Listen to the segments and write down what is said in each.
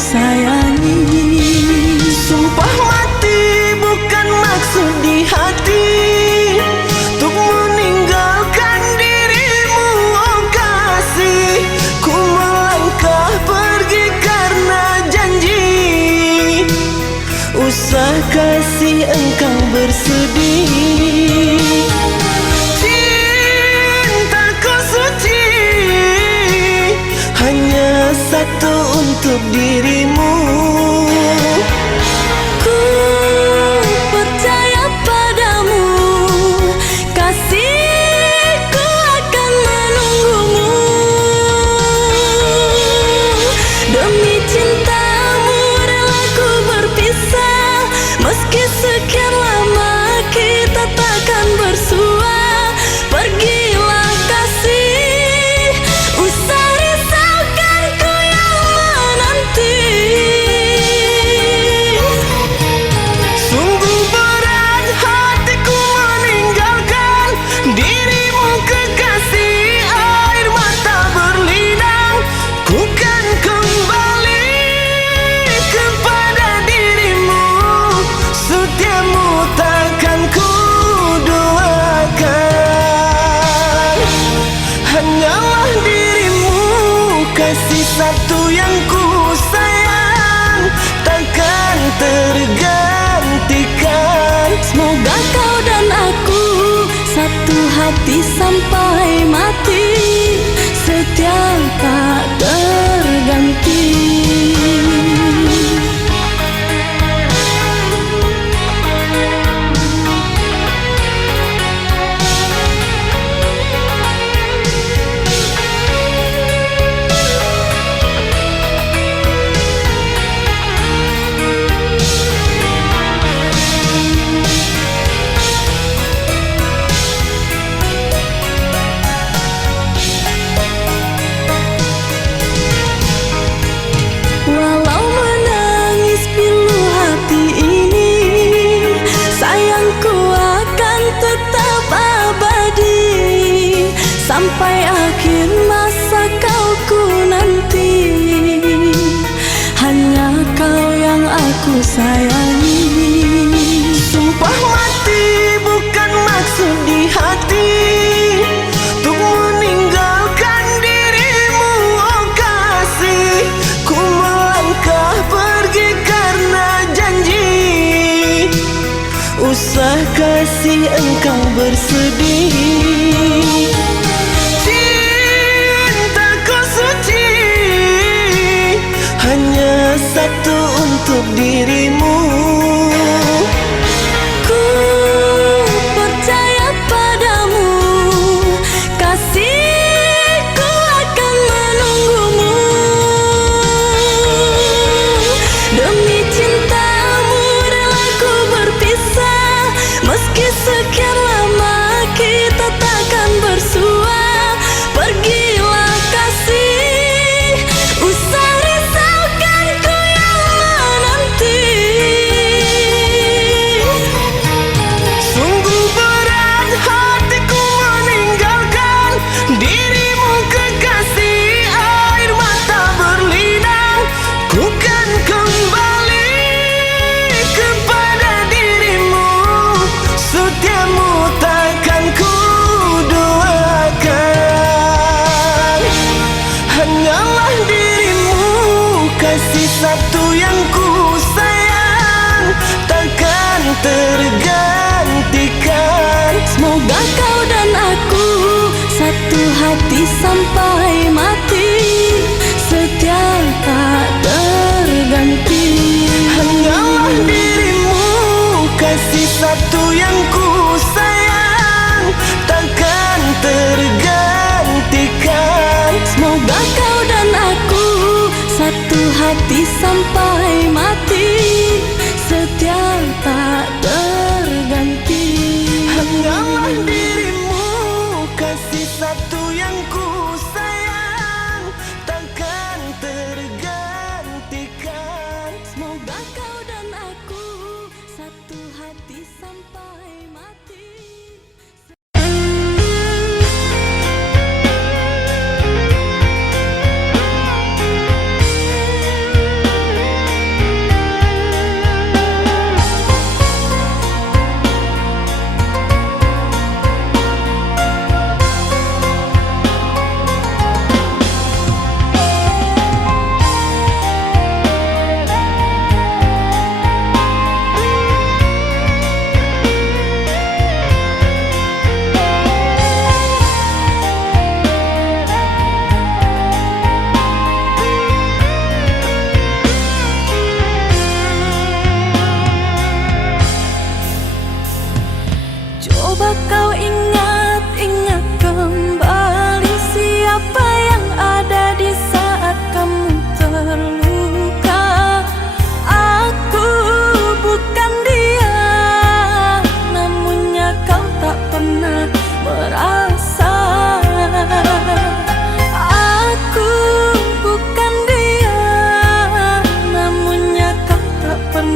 sayangi. Sumpah mati bukan maksud di hati untuk meninggalkan dirimu, oh kasih. Ku melangkah pergi karena janji, usah kasih engkau bersedih. Cintaku suci hanya satu untuk dirimu. Ku percaya padamu, kasihku akan menunggumu. Demi cintamu rela ku berpisah, meski sekian lama kita takkan bersua. Pergilah kasih, usah risaukan ku yang menanti. Sungguh berat hatiku meninggalkan dirimu kekasih. Air mata berlinang, ku kan kembali kepada dirimu. Setiamu takkan ku duakan. Hanyalah dirimu, kasih satu yang ku sayang, takkan tergantikan. Semoga kau dan aku satu hati sampai mati, setia tak terganti. Walau menangis pilu hati ini, sayangku akan tetap abadi. Sampai akhir masa kau ku nanti, hanya kau yang aku sayangi. Sumpah mati bukan maksud di hati untuk meninggalkan dirimu, oh kasih. Ku melangkah pergi karena janji, usah kasih engkau bersedih. Cintaku suci hanya satu untuk dirimu. Ku percaya padamu, kasihku akan menunggumu. Demi cintamu rela ku berpisah, meski sekian lama kita takkan bersua. Pergilah kasih, usah risaukan ku yang menanti. Sungguh berat hatiku meninggalkan dirimu kekasih. Air mata berlinang, ku kan kembali kepada dirimu. Setiamu takkan ku duakan. Hanyalah dirimu, kasih satu yang ku sayang, takkan tergantikan. Semoga kau dan aku satu hati sampai mati, setia tak terganti. Hanyalah dirimu, kasih satu yang ku sayang, takkan tergantikan. Semoga kau dan aku satu hati sampai mati, setia tak terganti. Hanyalah dirimu, kasih satu yang ku sayang, takkan tergantikan. Semoga kau dan aku satu hati sampai mati.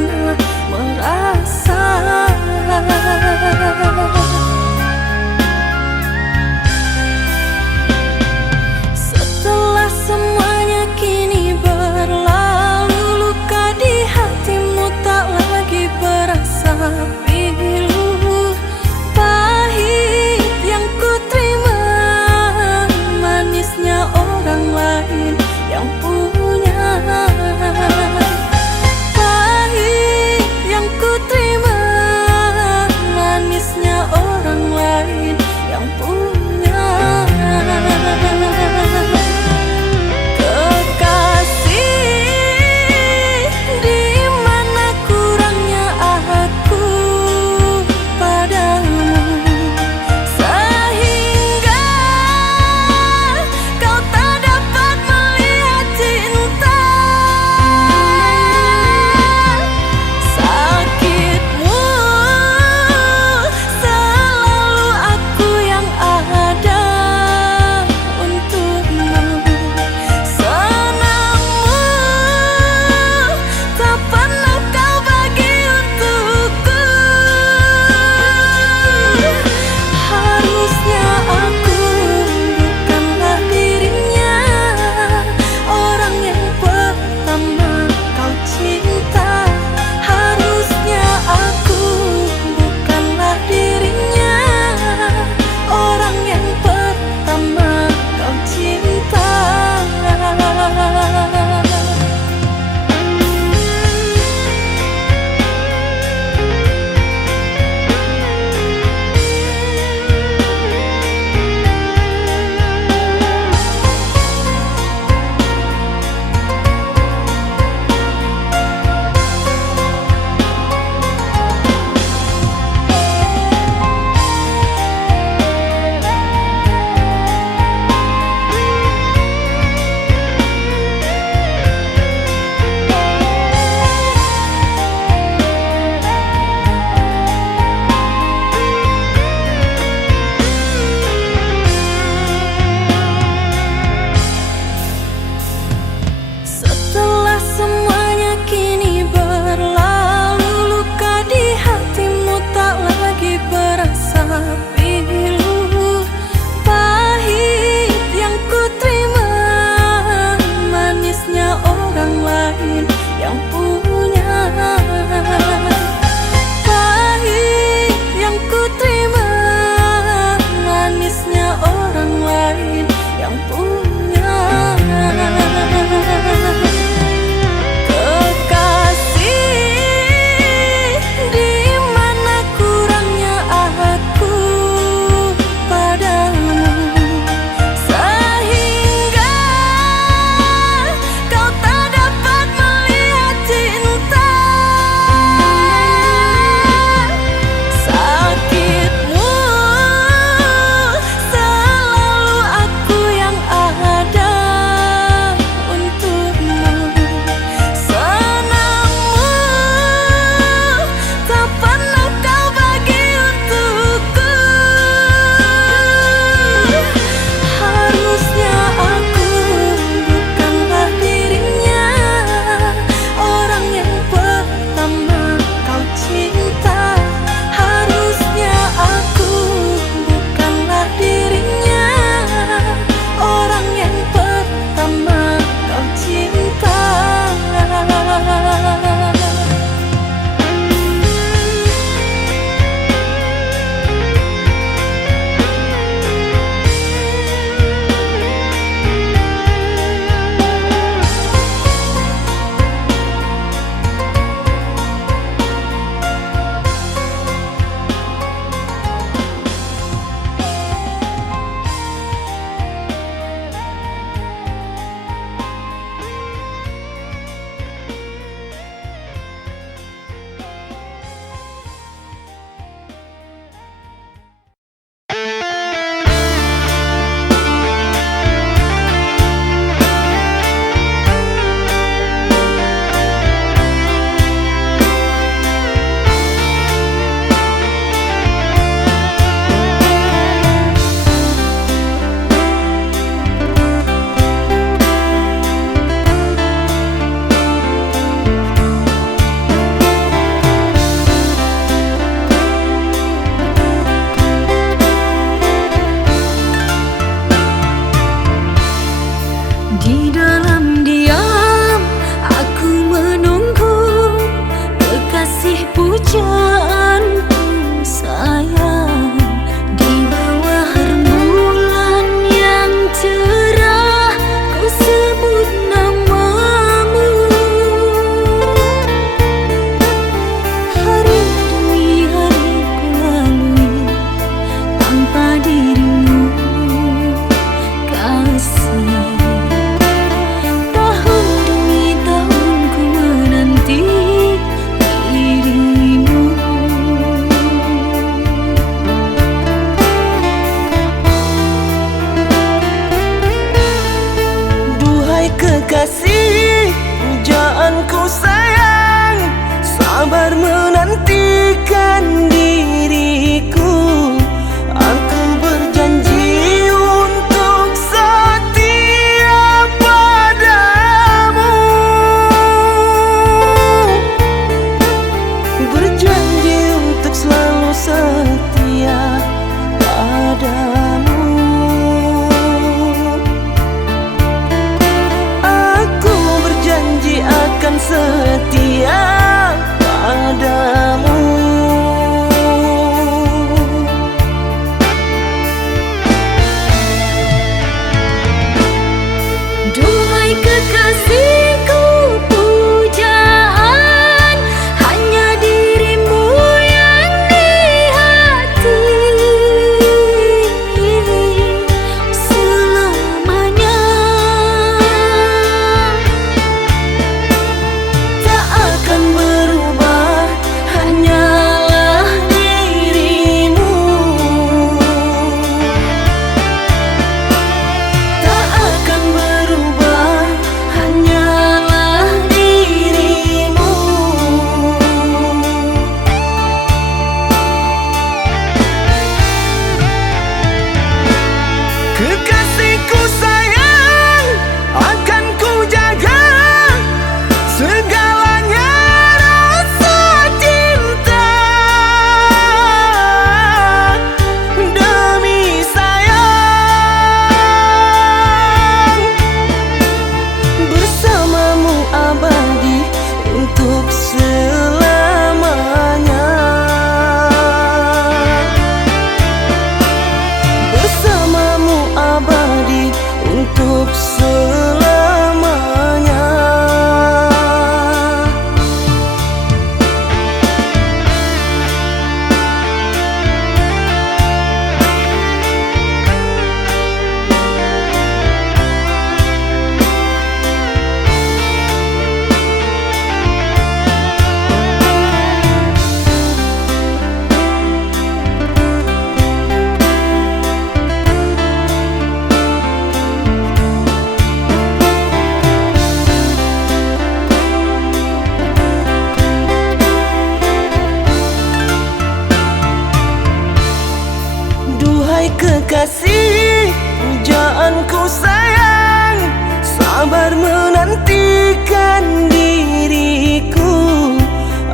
pernah merasa. Setelah semuanya kini berlalu, luka di hatimu tak lagi berasa pilu. Pahit yang ku terima, manisnya orang lain yang punya. Pahit yang ku terima, manisnya orang pujaanku sayang, di bawah rembulan yang cerah ku sebut namamu. Hari demi hari ku lalui tanpa dirimu kasih. Tahun demi tahun ku menanti dirimu. Duhai kekasih, pujaanku sayang, sabar menantikan diriku. Aku berjanji untuk setia padamu, berjanji untuk selalu setia padamu. Aku berjanji akan setia padamu. Duhai kekasihku, pujaan hanya dirimu yang di hati selamanya. Tak akan berubah, hanyalah dirimu. Tak akan berubah, hanyalah dirimu. Kekasihku sayang, akan ku jaga segalanya rasa cinta. Demi sayang, bersamamu abadi untuk selamanya. Bersamamu abadi untuk selamanya. Duhai kekasih, pujaanku sayang, sabar menantikan diriku.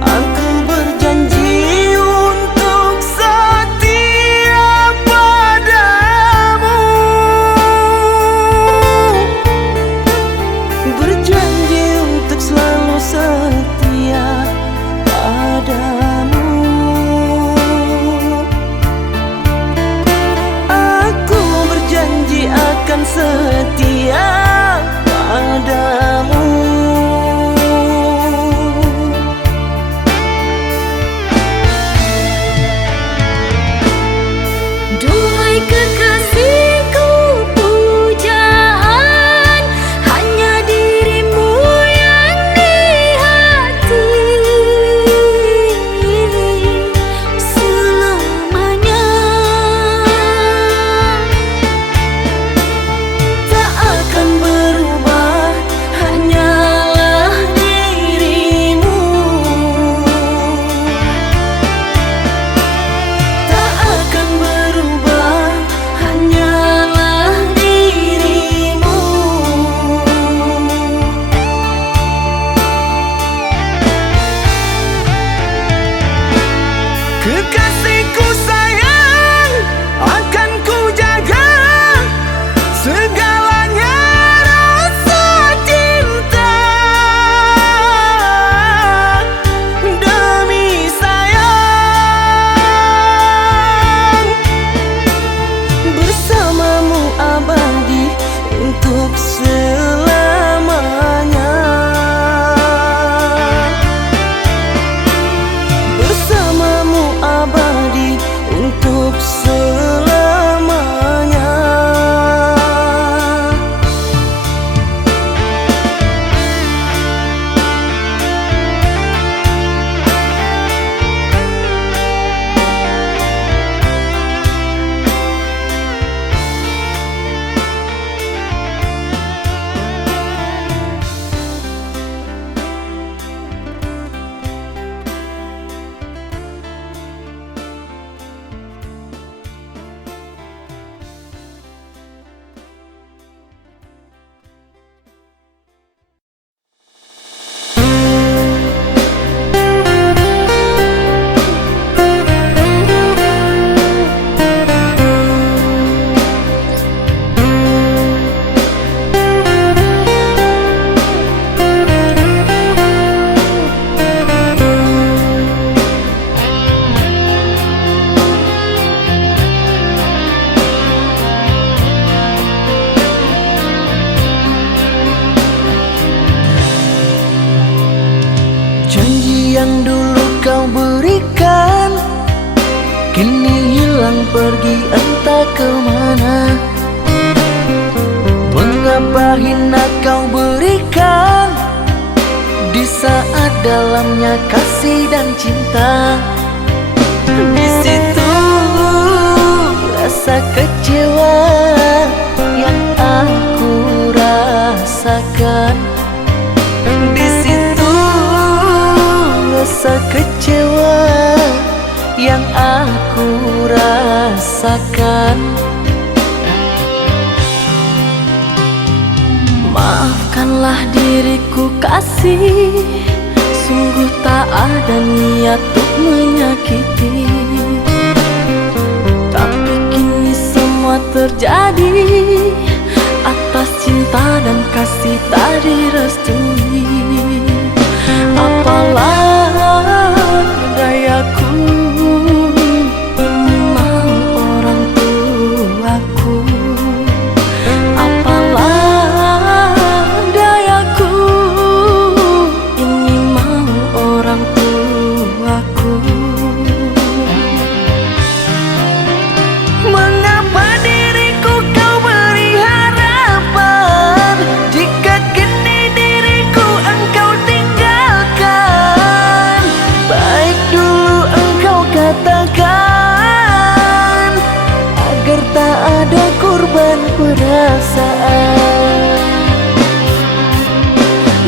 Aku berjanji untuk setia padamu, berjanji untuk selalu setia padamu. Aku pergi entah kemana. Mengapa hina kau berikan di saat dalamnya kasih dan cinta. Di situ rasa kecewa yang aku rasakan. Di situ rasa kecewa yang aku rasakan. Maafkanlah diriku kasih, sungguh tak ada niat untuk menyakiti. Tapi kini semua terjadi atas cinta dan kasih tak direstui. Apalah dayaku, ini mau orang tuaku. Apalah dayaku, ini mau orang tuaku. Mengapa diriku kau beri harapan, jika kini diriku engkau tinggalkan? Baik dulu engkau katakan, agar tak ada korban perasaan.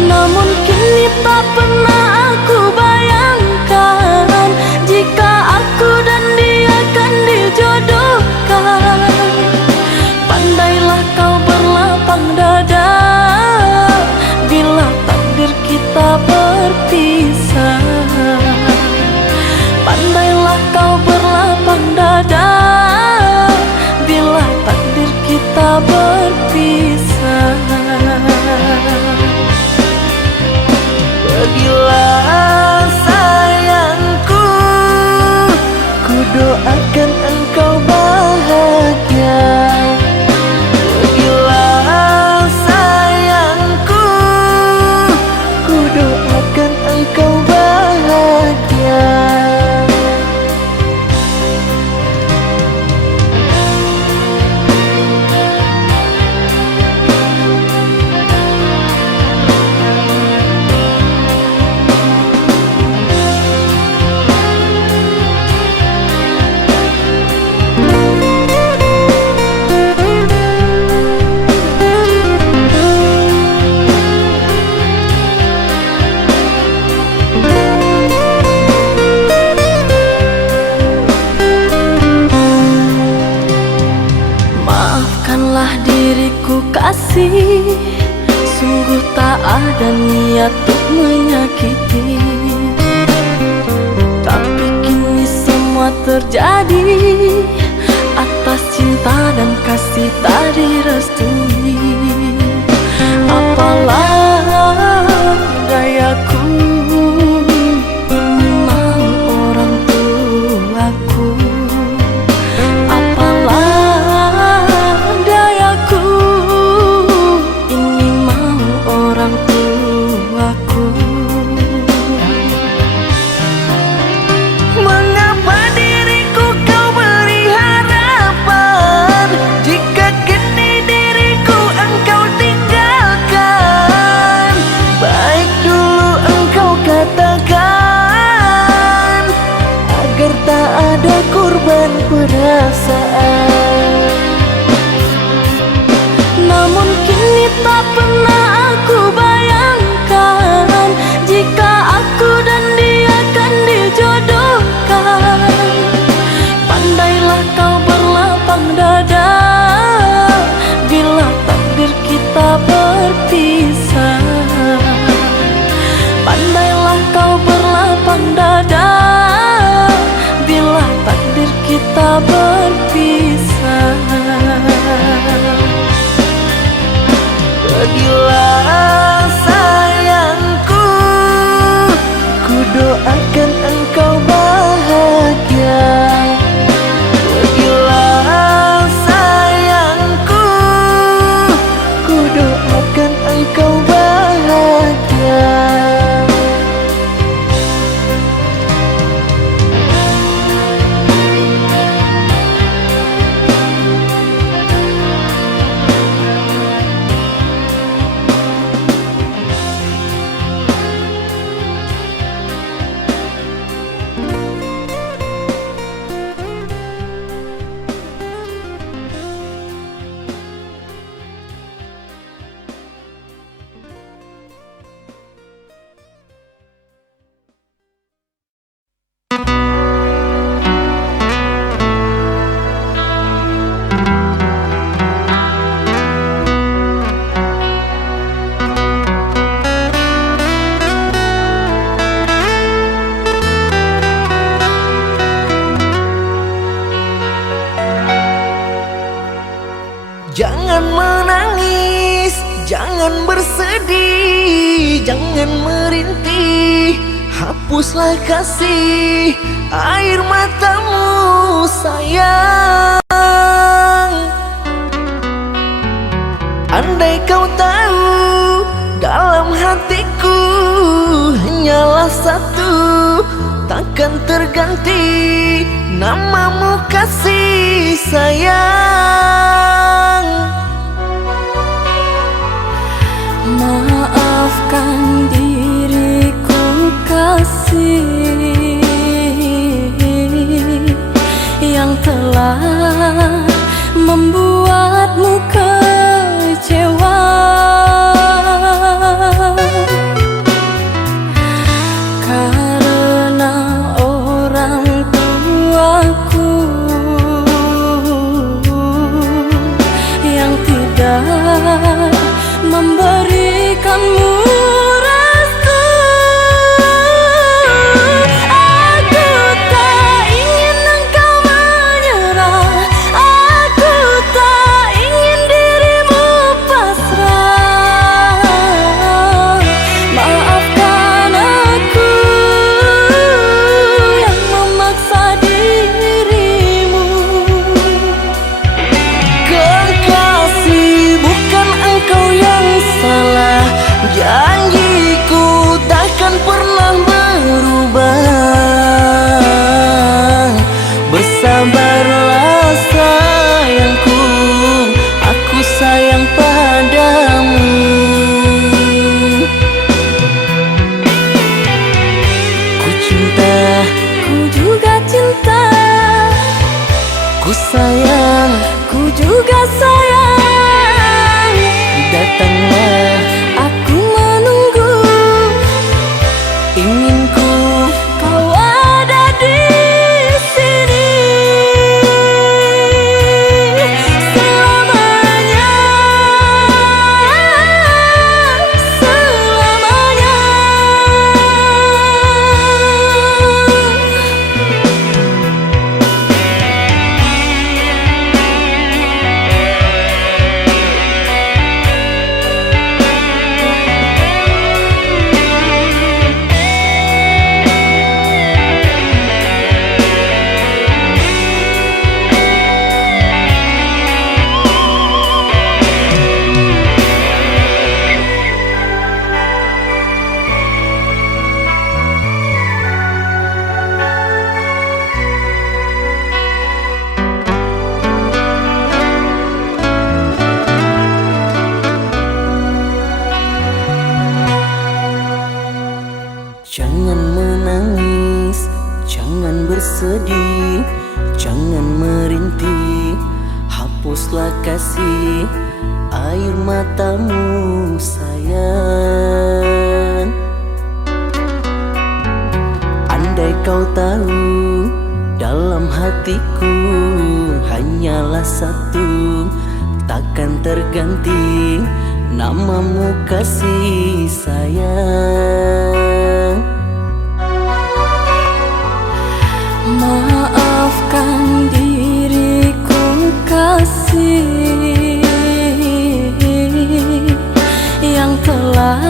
Namun kini tak pernah aku bayangkan, jika aku dan dia kan dijodohkan. Pandailah kau berlapang dada bila takdir kita berpisah. Pandailah kau berlapang dada bila takdir kita berpisah. Pergilah sayangku, ku doakan engkau bahagia. Pergilah sayangku, ku doakan engkau bahagia. Maafkanlah diriku kasih, sungguh tak ada niat untuk menyakiti. Tapi kini semua terjadi atas cinta dan kasih tak direstui. Apalah dayaku, ini mau orang tuaku. Apalah dayaku, ini mau orang tuaku. Mengapa diriku kau beri harapan, jika kini diriku engkau tinggalkan? Baik dulu engkau katakan, agar tak ada korban perasaan. Namun kini tak pernah aku bayangkan, jika aku dan dia kan dijodohkan. Pandailah kau berlapang dada bila takdir kita berpisah. Pandailah kau berlapang dada bila takdir kita berpisah. Pergilah sayangku, ku doakan engkau bahagia. Pergilah sayangku, ku doakan engkau bahagia. Jangan bersedih, jangan merintih, hapuslah kasih air matamu sayang. Andai kau tahu dalam hatiku hanyalah satu, takkan terganti namamu kasih sayang. Maafkan diriku kasih yang telah membuatmu kecewa. Karena orang tuaku yang tidak memberikanmu restu. Aku tak ingin engkau menyerah, aku tak ingin dirimu pasrah. Maafkan aku yang memaksa dirimu. Kekasih, bukan engkau yang salah, janjiku takkan pernah berubah. Bersabarlah sayangku, aku sayang padamu. Ku cinta, Ku juga cinta, ku sayang, ku juga sayang. datanglah Aku menunggu, inginku. kau ada di sini selamanya, selamanya. Jangan menangis, jangan bersedih, jangan merintih, hapuslah kasih air matamu sayang. Andai kau tahu dalam hatiku hanyalah satu, takkan terganti namamu kasih sayang. Maafkan diriku kasih yang telah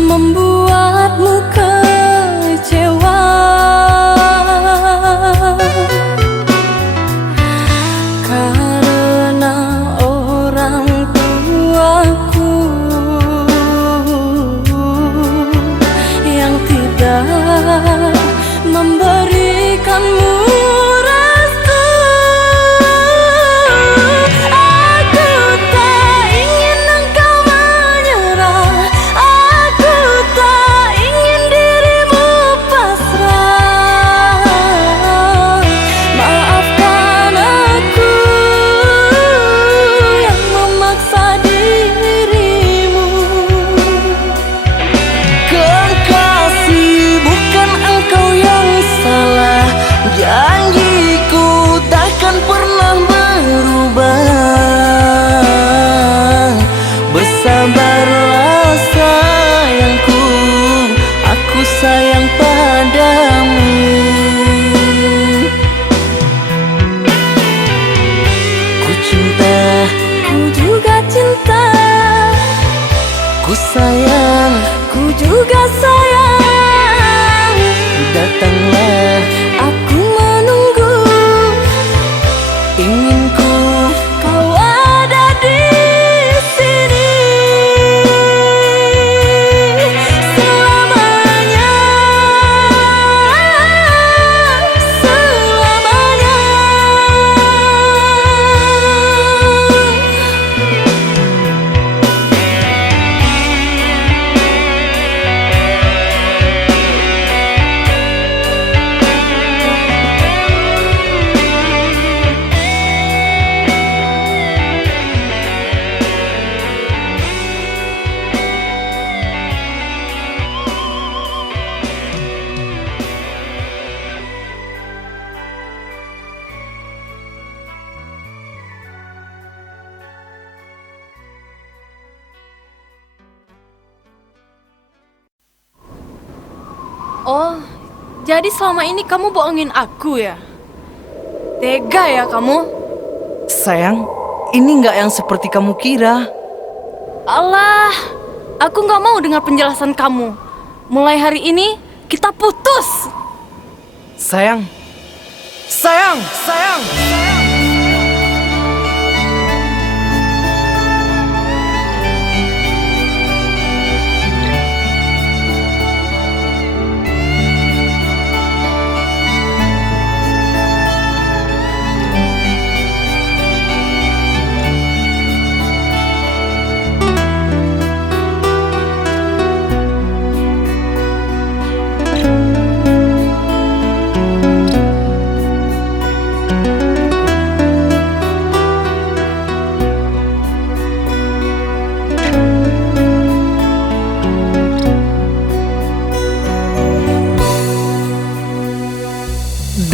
membuatmu kecewa. Karena orang tuaku Jadi selama ini kamu bohongin aku ya? Tega ya kamu? Sayang, ini nggak yang seperti kamu kira. Alah, aku nggak mau dengar penjelasan kamu. Mulai hari ini kita putus. Sayang, sayang, sayang.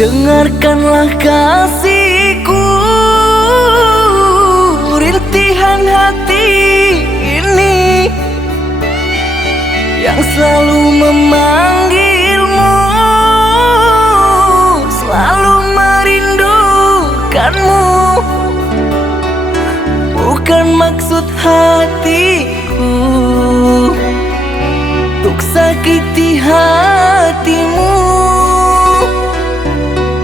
Dengarkanlah kasihku, rintihan hati ini yang selalu memanggilmu, selalu merindukanmu. Bukan maksud hatiku untuk sakiti hatimu,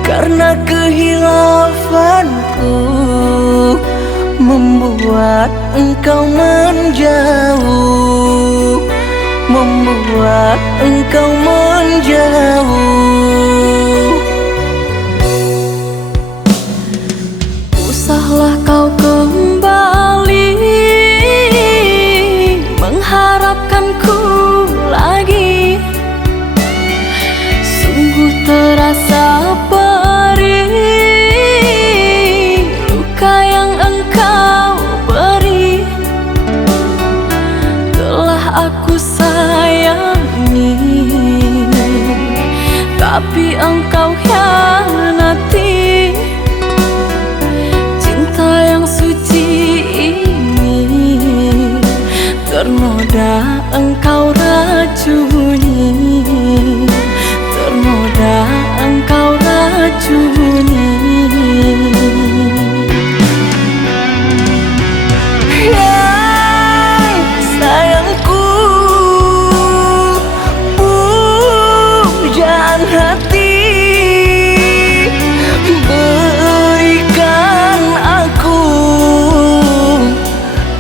karena kehilafanku membuat engkau menjauh, membuat engkau menjauh. Usahlah kau kembali mengharapkanku lagi. Sungguh terasa perih luka yang engkau beri. Telah aku sayangi, tapi engkau hianati. Cinta yang suci ini ternoda engkau racuni, ternoda engkau racuni. Sayangku, pujaan hati, berikan aku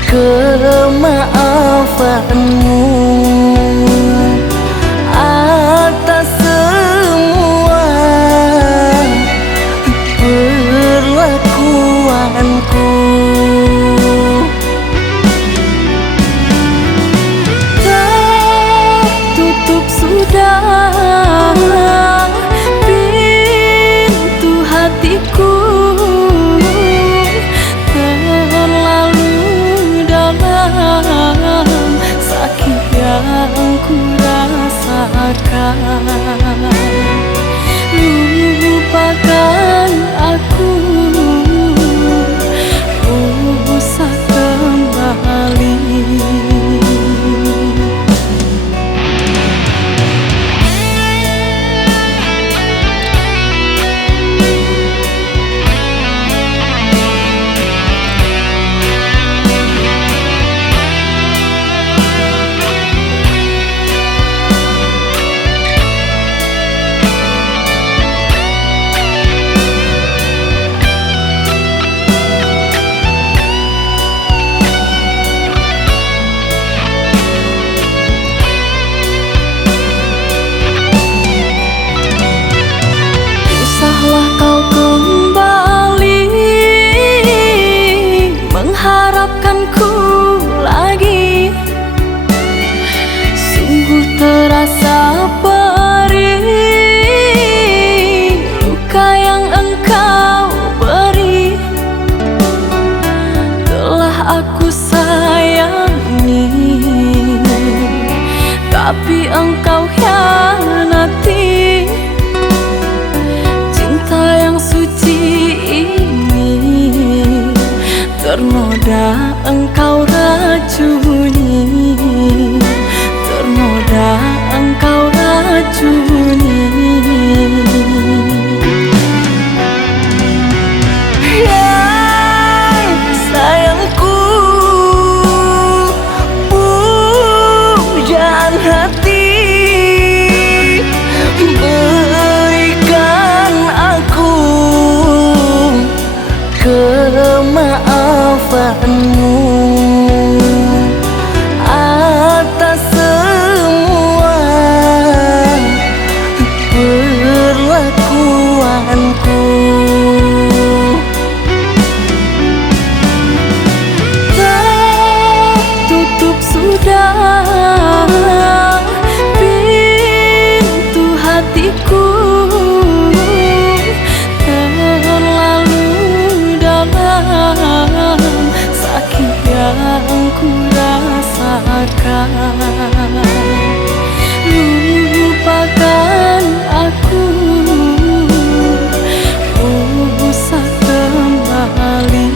kemaafanmu. Lupakan aku, usah kembali.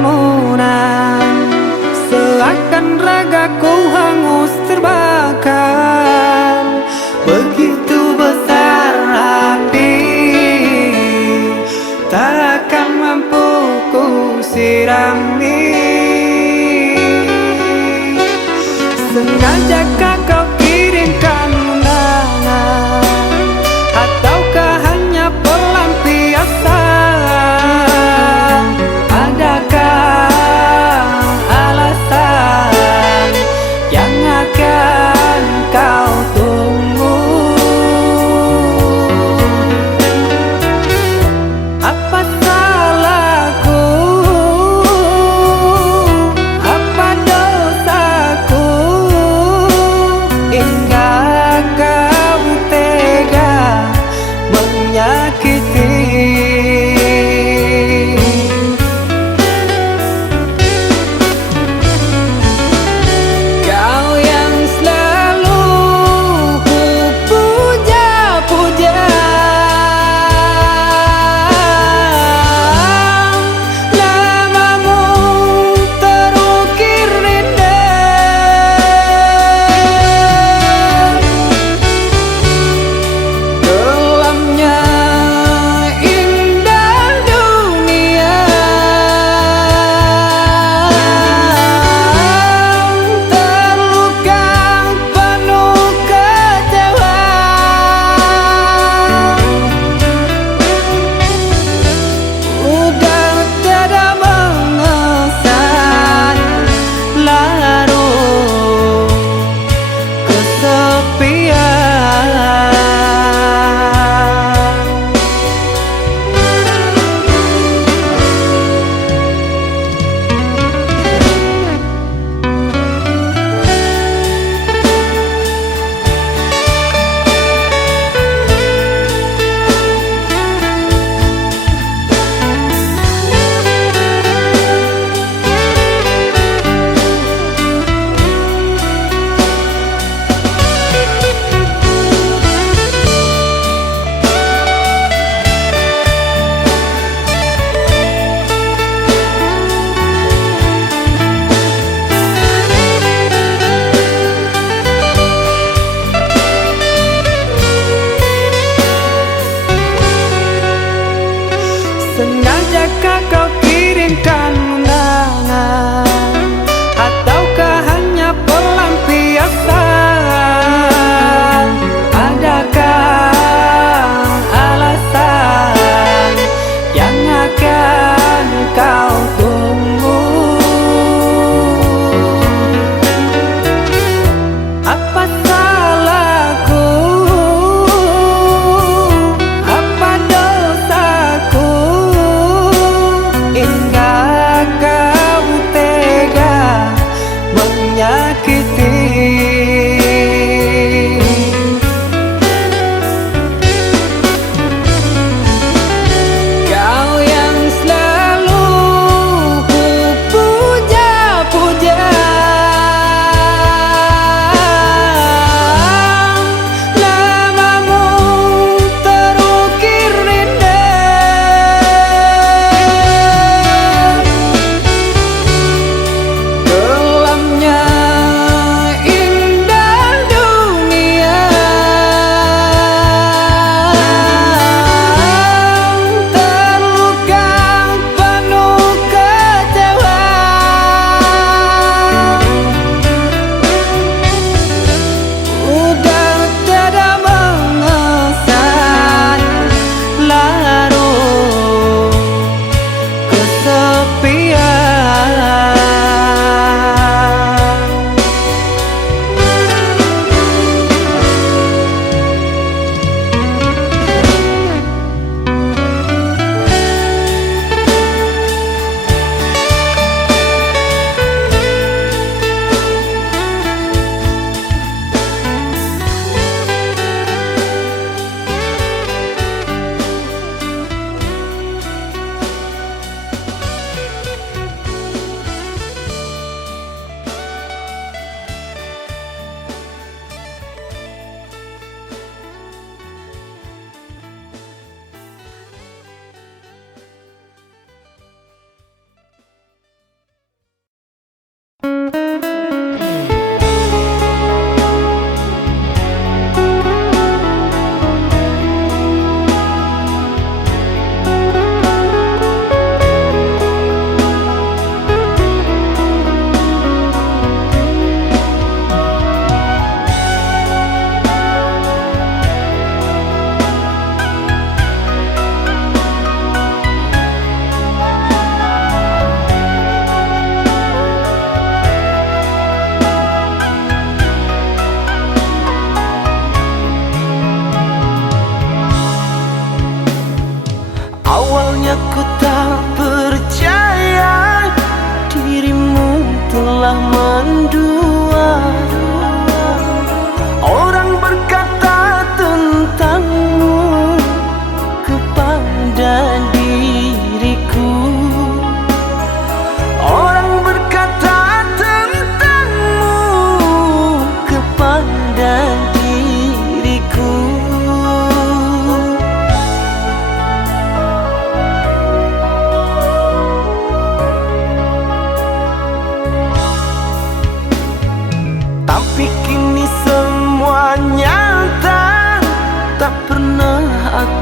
lamunan, seakan ragaku hangus terbakar. Begitu besar api, takkan mampu ku sirami. Sengajakah kau kirimkan undangan, ataukah hanya pelampiasan? Adakah alasan yang akan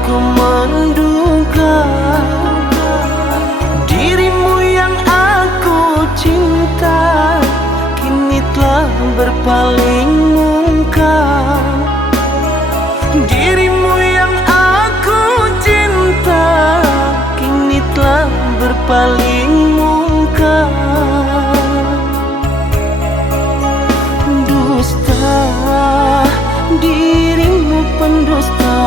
aku menduga dirimu yang aku cinta kini telah berpaling muka. Dirimu yang aku cinta kini telah berpaling muka. Dusta, dirimu pendusta,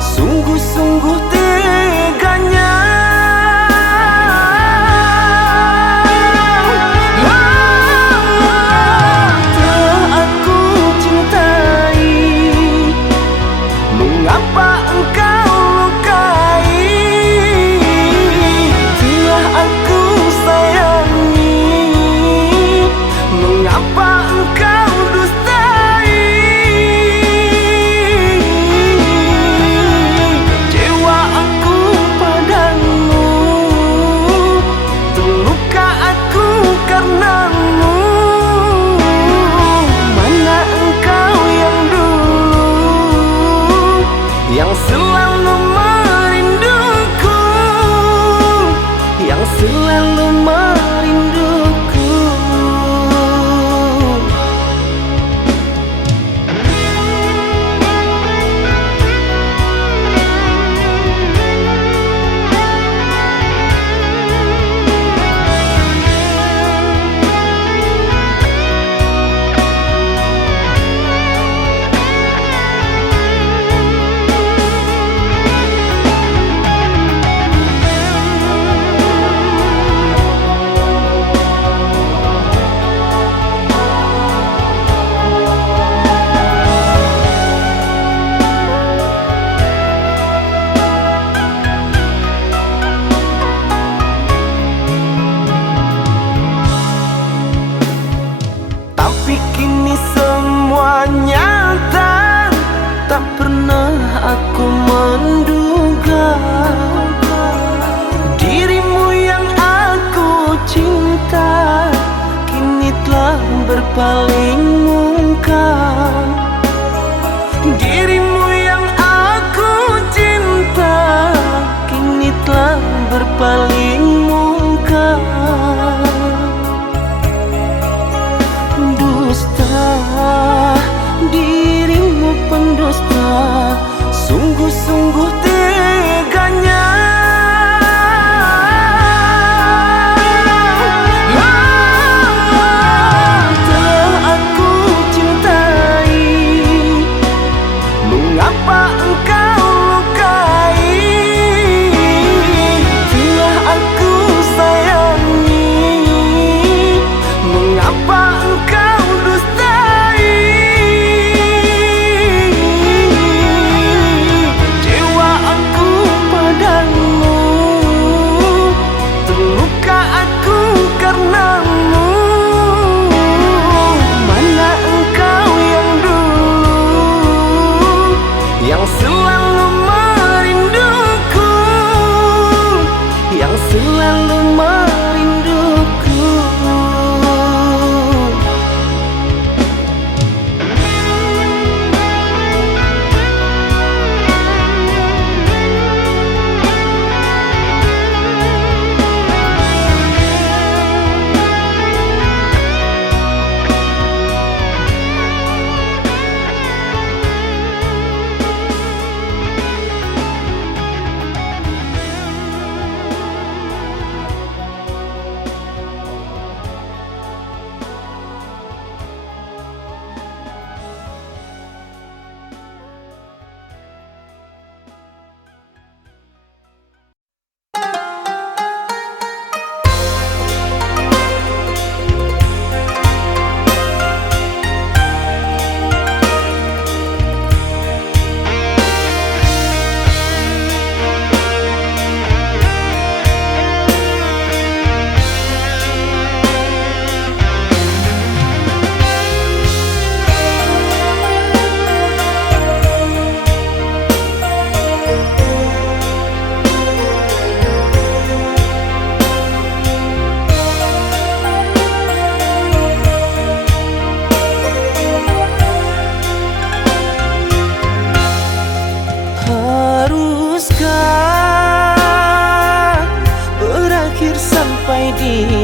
sungguh-sungguh teganya. Telah aku cintai, mengapa engkau lukai? Telah aku sayangi, mengapa engkau dustai? Cewa aku padamu, terluka aku karenamu. Mana engkau yang dulu, yang selalu merinduku, yang selalu merinduku. Tapi kini semua nyata, tak pernah aku menduga dirimu yang aku cinta kini telah berpaling muka. Dirimu yang aku cinta kini telah berpaling muka. Dusta, dirimu pendusta, sungguh-sungguh teganya. Telah aku cintai, mengapa engkau lukai? Telah aku sayangi, mengapa engkau dustai? Cewa aku padamu, terluka aku karenamu. Mana engkau yang dulu, yang selalu merinduku, yang selalu merinduku.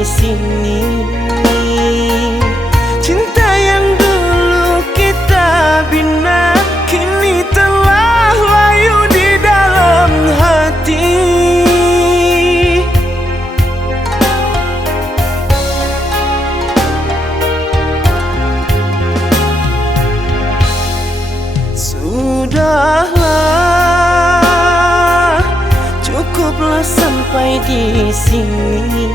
sini. Cinta yang dulu kita bina kini telah layu di dalam hati. Sudahlah, cukuplah sampai di sini.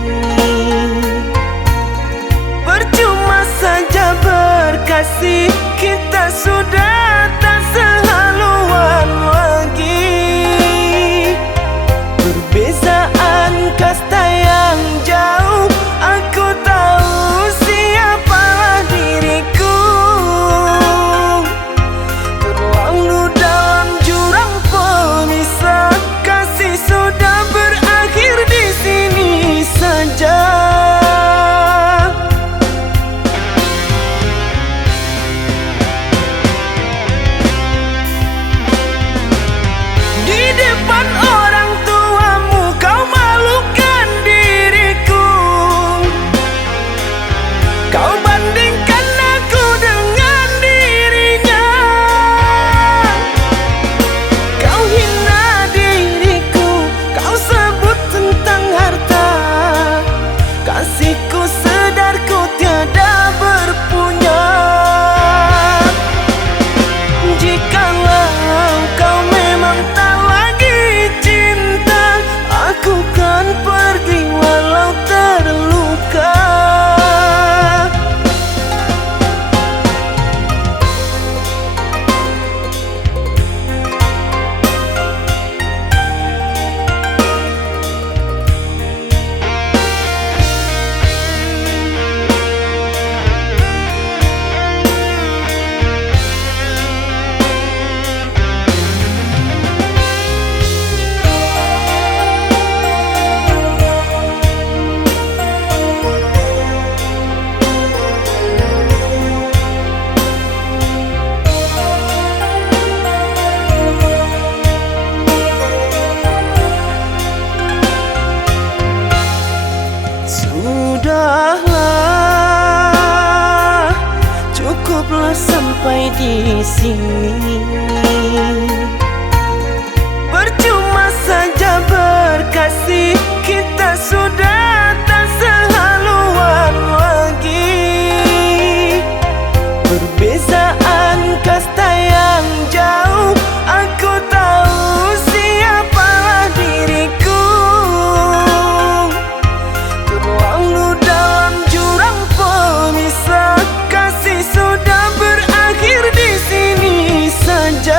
Percuma saja berkasih, kita sudah tak sehaluan lagi. Perbezaan kasta yang jauh, aku tahu siapalah diriku. Terlalu dalam jurang pemisah, kasih sudah berakhir di sini saja. Di depan orang tuamu kau malukan diriku. Kau bandingkan aku dengan dirinya. Kau hina diriku, kau sebut tentang harta. Kasihku sedarku tiada berpunya. Jikalau kau memang tak lagi cinta, aku kan pergi walau terluka. Sudahlah, cukuplah sampai di sini. Percuma saja berkasih, kita sudah tak sehaluan lagi. Perbezaan kasta yang jauh, aku tahu siapalah diriku. Terlalu dalam jurang pemisah, kasih sudah berakhir di sini saja.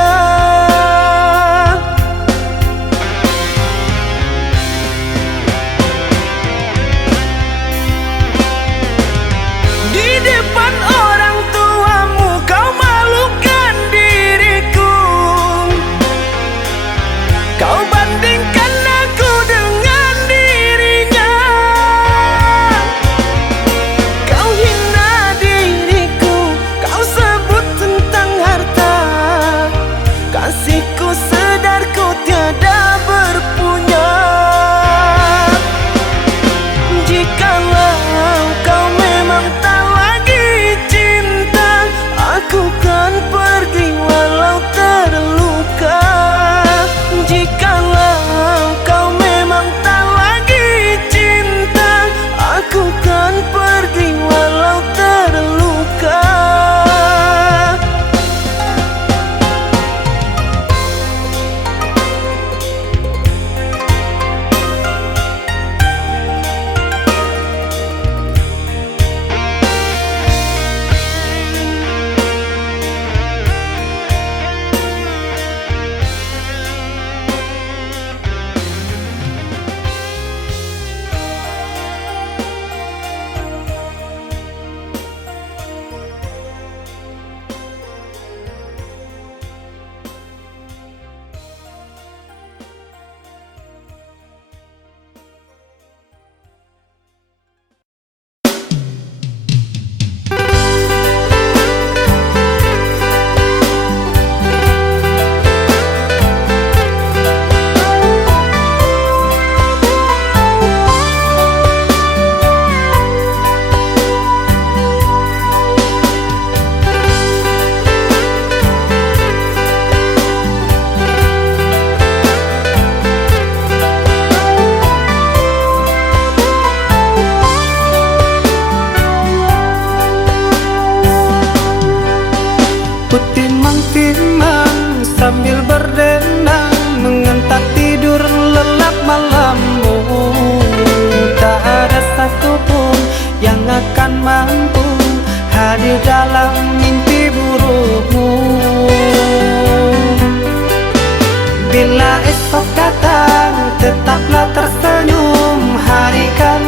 Bila esok datang tetaplah tersenyum, hari kan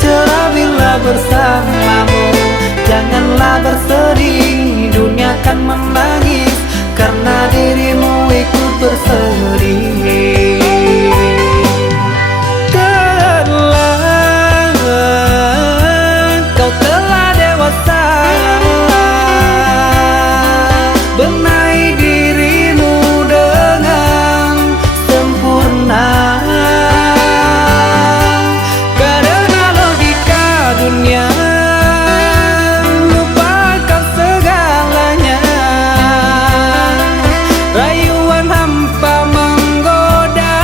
cerah bila bersamamu. Janganlah bersedih, dunia kan menangis karena dirimu ikut bersedih. Kau telah dewasa, benahi dirimu dengan sempurna. Karena logika dunia lupakan segalanya. Rayuan hampa menggoda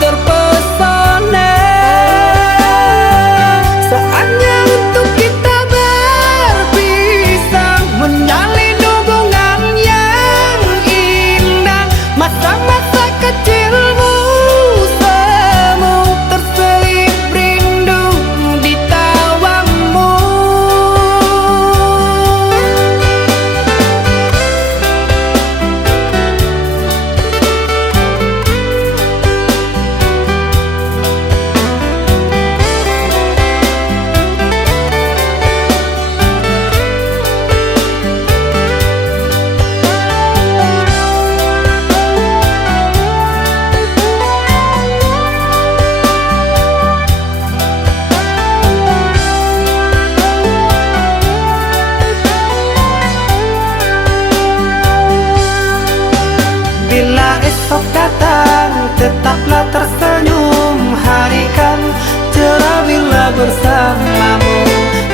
terpesona. Saatnya untuk kita berpisah, menjalin hubungan yang indah. Masa-masa kecilmu semu terselip rindu di tawamu. Bila esok datang tetaplah tersenyum, hari kan cerah bila bersamamu.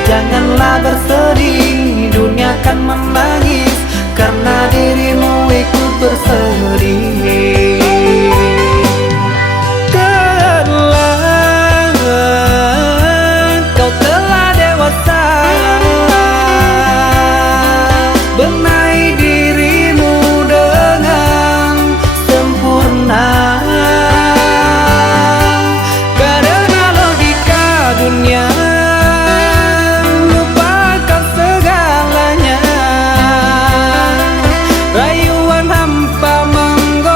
Janganlah bersedih, dunia kan menangis karena dirimu ikut bersedih. Kau telah dewasa, benahi dirimu dengan sempurna. Karena logika dunia lupakan segalanya. Rayuan hampa menggoda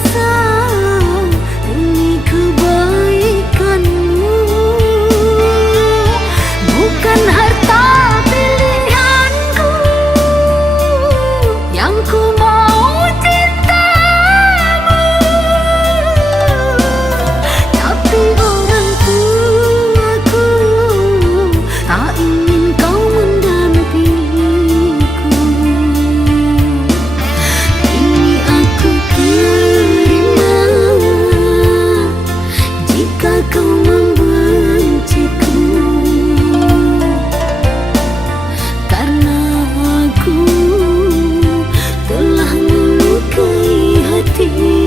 paksa demi kebaikanmu. Bukan harta pilihanku yang ku mau cintamu, tapi orang tuaku tak ingin kau mendampingiku. Ini aku terima jika kau membenciku, karena aku telah melukai hatimu.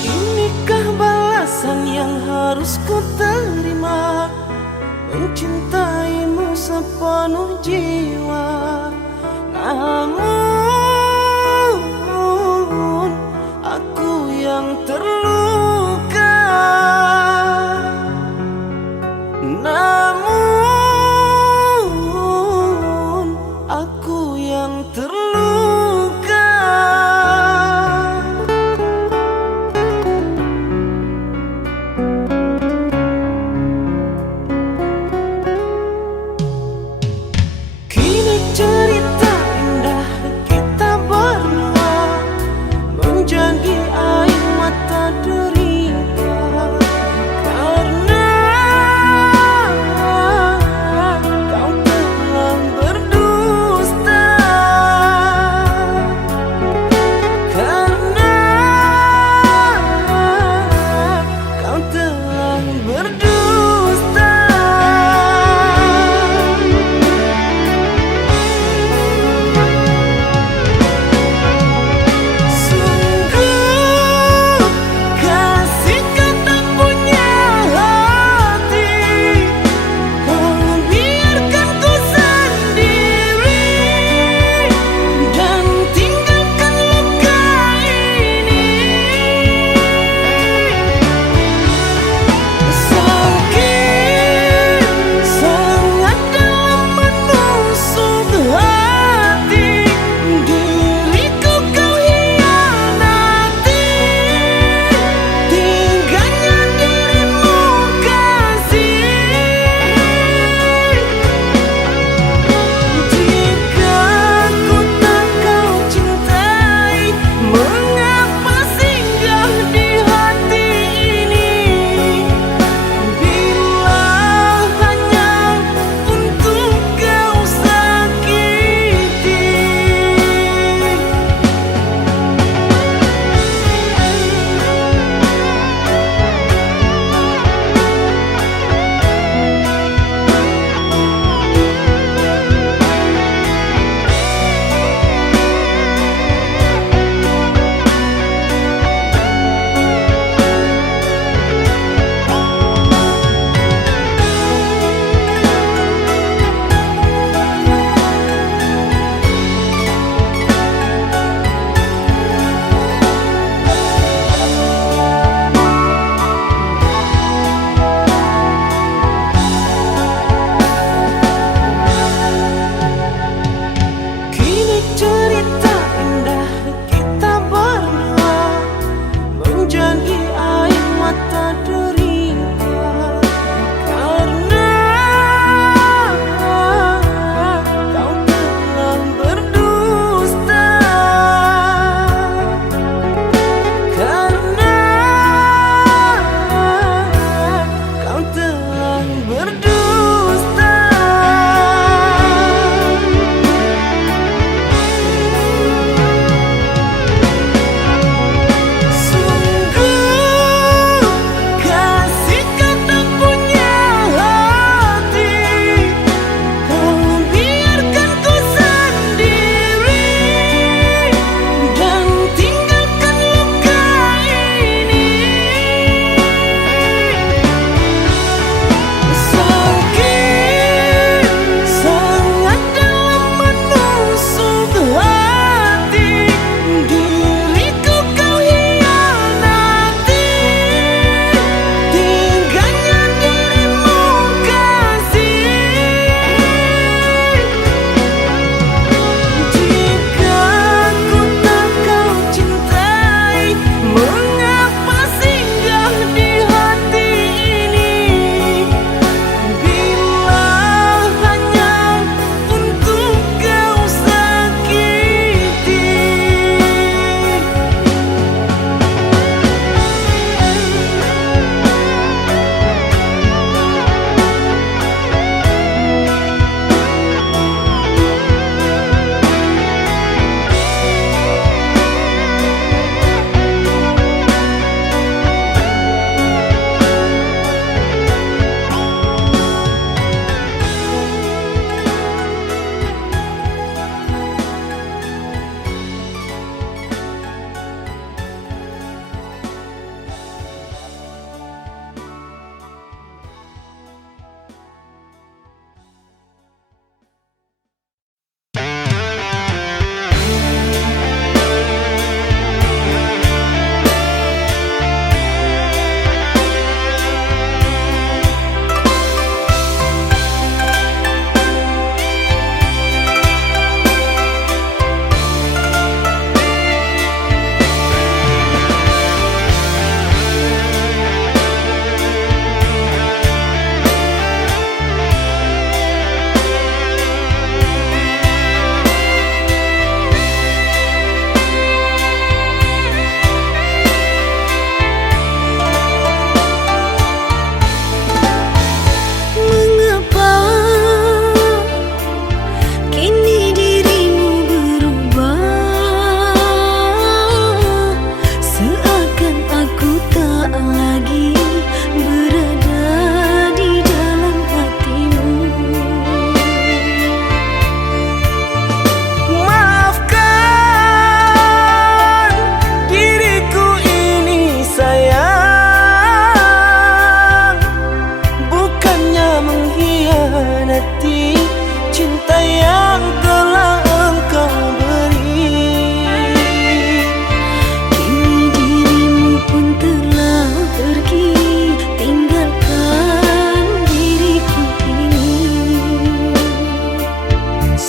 Inikah balasan yang harus ku terima, mencintaimu sepenuh jiwa. Namun aku yang terluka, namun aku yang terluka. Kini cerita indah kita berdua menjadi air mata derita, karena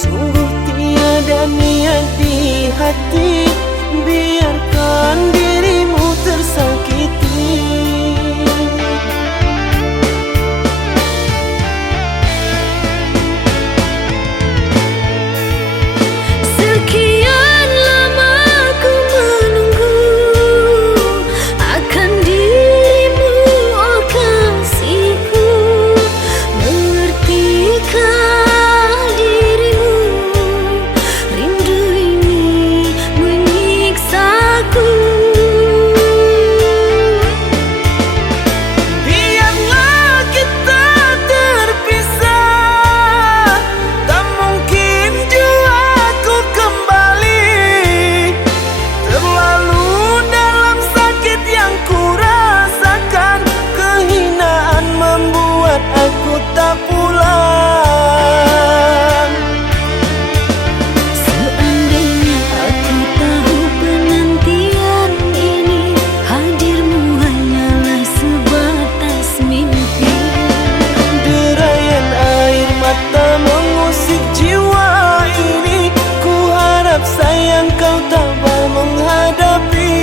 Sungguh tiada niat di hati, biarkan dirimu tersakiti. Sekian lama ku menunggu akan dirimu, oh kasihku. Mengertikah dirimu, rindu ini menyiksaku. Biarlah kita terpisah, tak mungkin jua ku kembali. Terlalu dalam sakit yang ku rasakan, kehinaan membuat aku tak pulang. Seandainya aku tahu penantian ini, hadirmu hanyalah sebatas mimpi. Derayan air mata mengusik jiwa ini, ku harap sayang kau tabah menghadapi.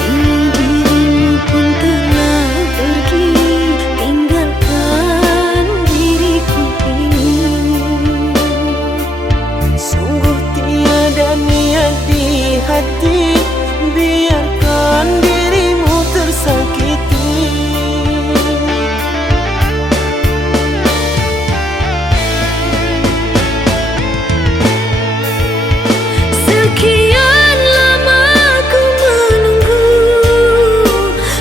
Kini dirimu pun telah pergi, tinggalkan diriku ini. Sungguh tiada niat di hati, biarkan dirimu tersakiti. Sekian lama ku menunggu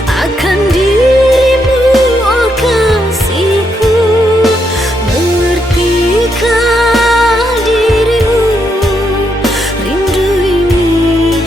akan dirimu, oh kasihku. Mengertikah dirimu, rindu ini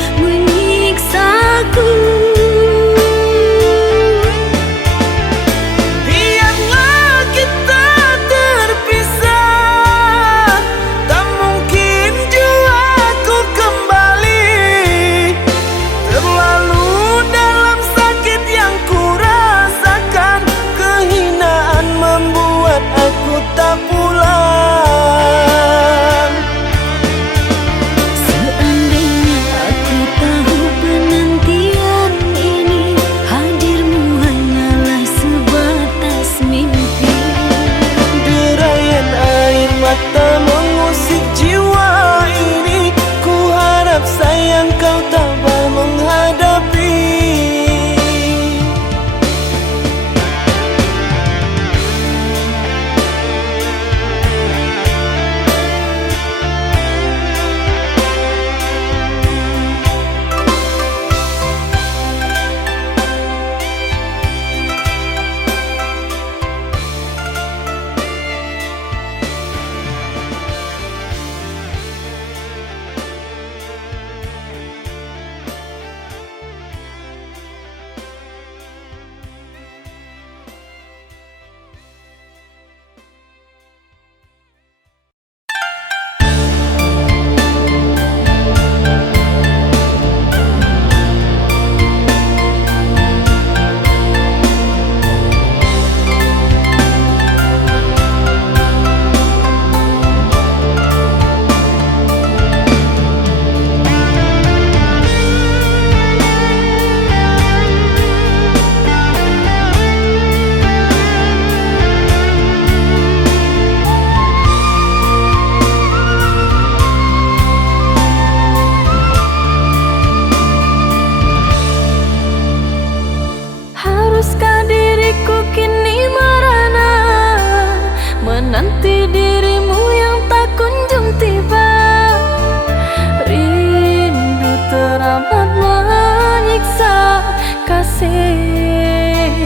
kasih.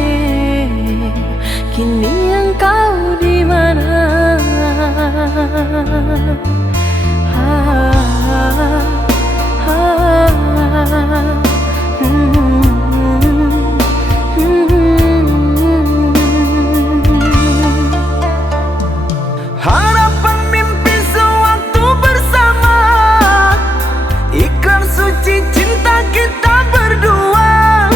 Kini engkau di mana? Harapan mimpi sewaktu bersama, ikrar suci cinta kita berdua.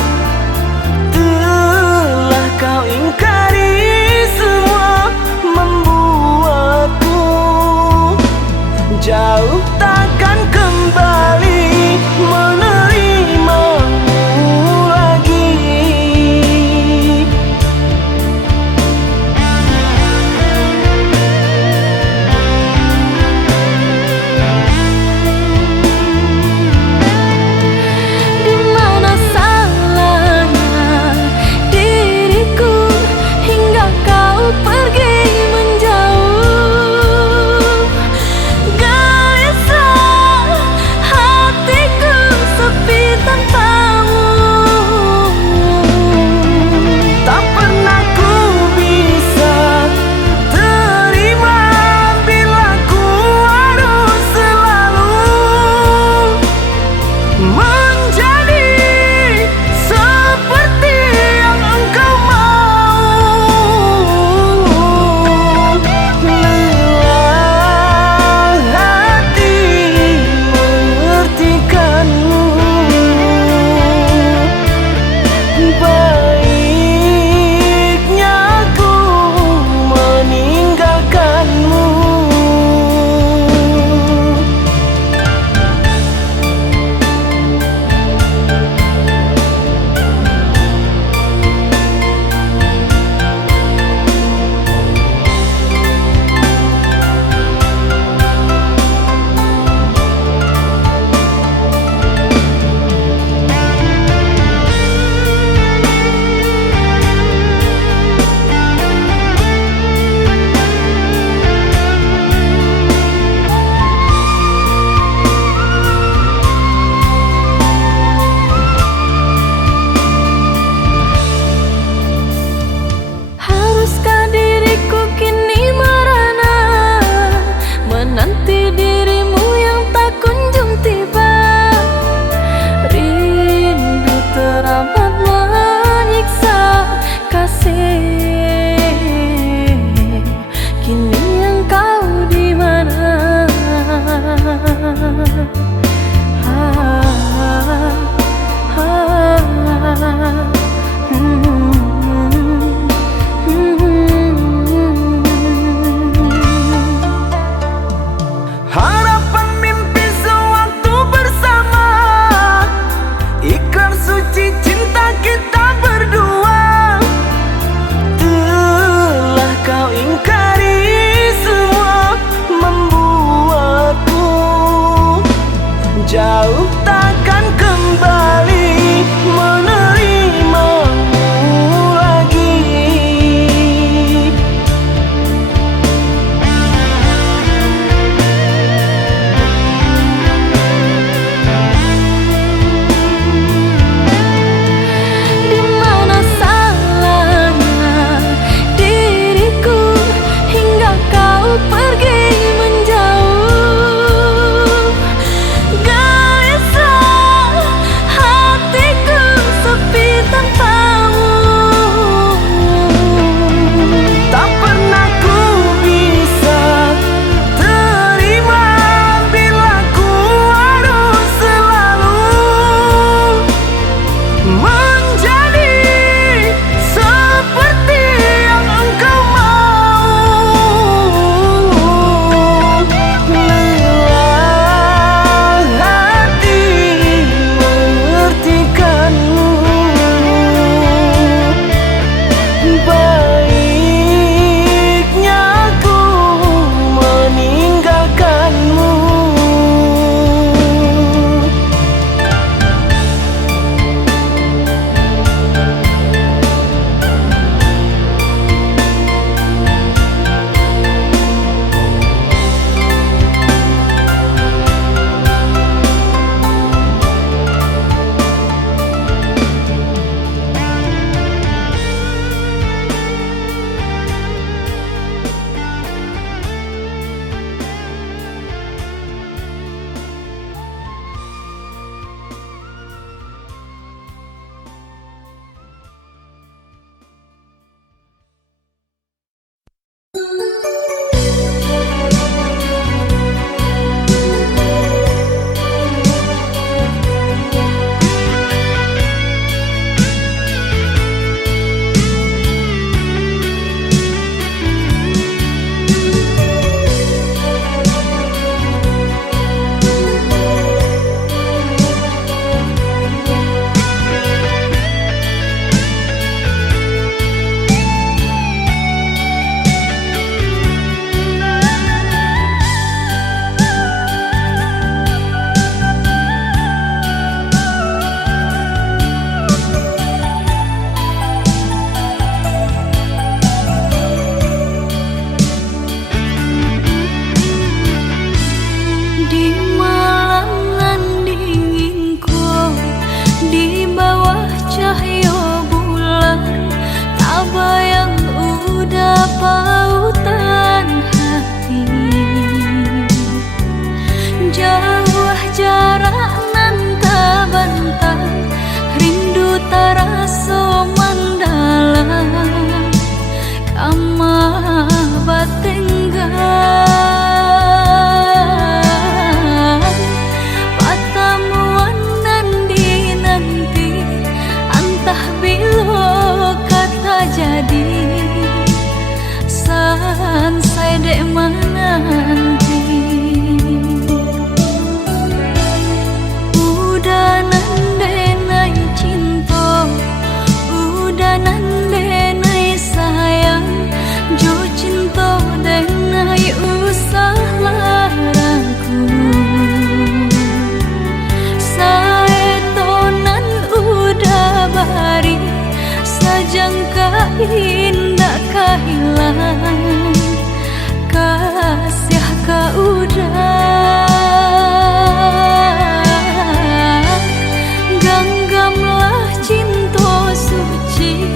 Telah kau ingkari semua, membuatku jauh takkan kembali menerimamu lagi. Di mana salahnya diriku hingga kau pergi menjauh? Gelisah hatiku sepi tanpamu. Tak pernah ku bisa terima bila ku harus selalu menjadi seperti yang engkau mau. Lelah hati mengertikanmu, baiknya aku meninggalkanmu. Haruskah diriku kini merana, menanti dirimu yang tak kunjung tiba? Rindu teramat menyiksa kasih. Kini engkau di mana? Harapan mimpi sewaktu bersama, ikrar suci cinta kita berdua. Telah kau ingkari semua, membuatku jauh takkan kembali menerimamu lagi. Di mana salahnya diriku hingga kau pergi menjauh? Gelisah hatiku kasih kau udah genggamlah cinta suci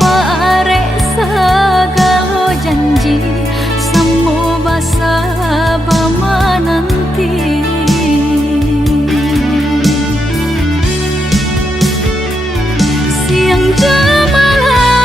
parek segala janji semua basa bama nanti siang jemalah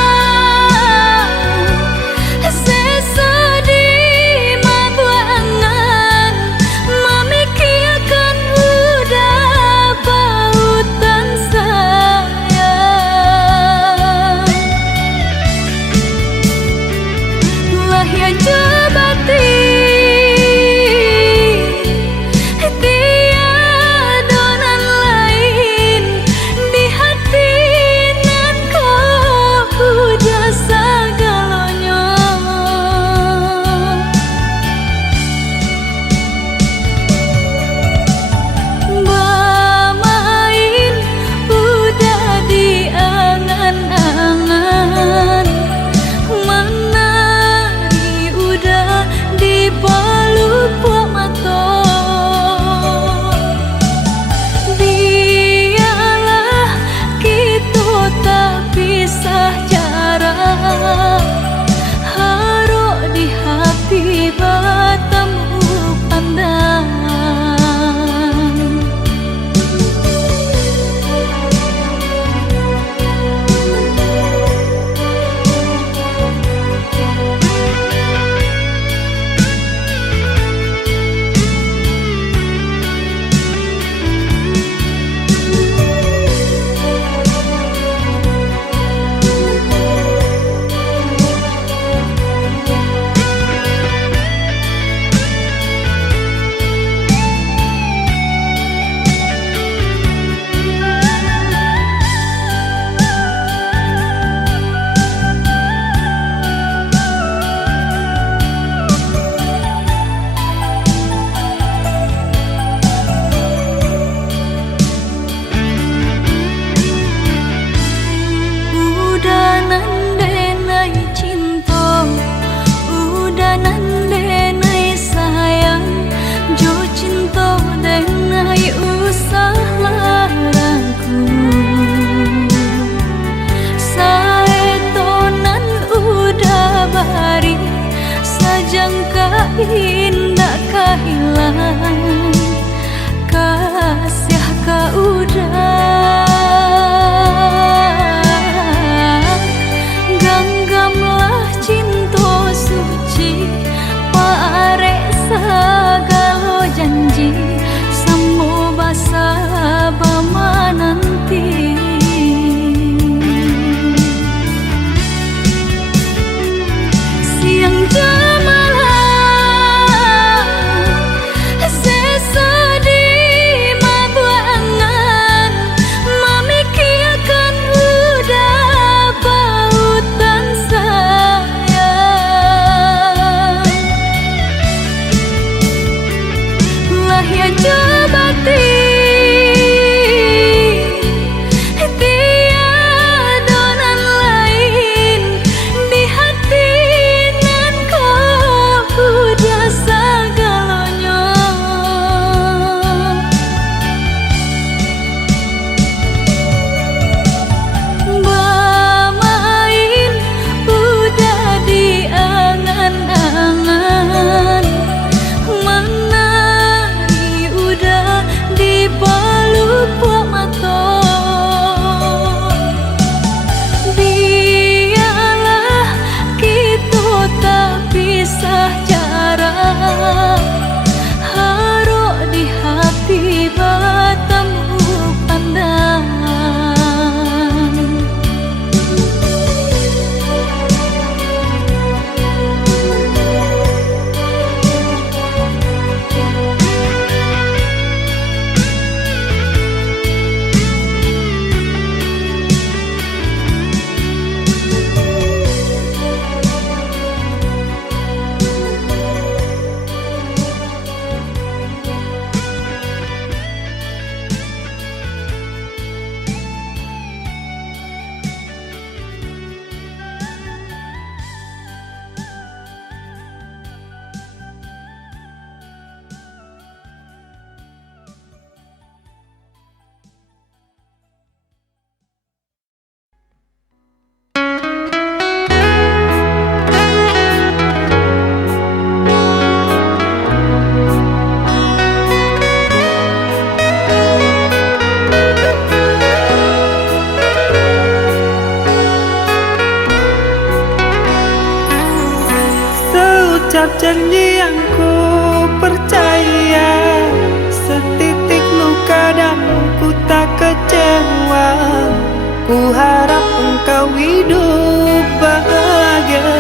Ku harap engkau hidup bahagia,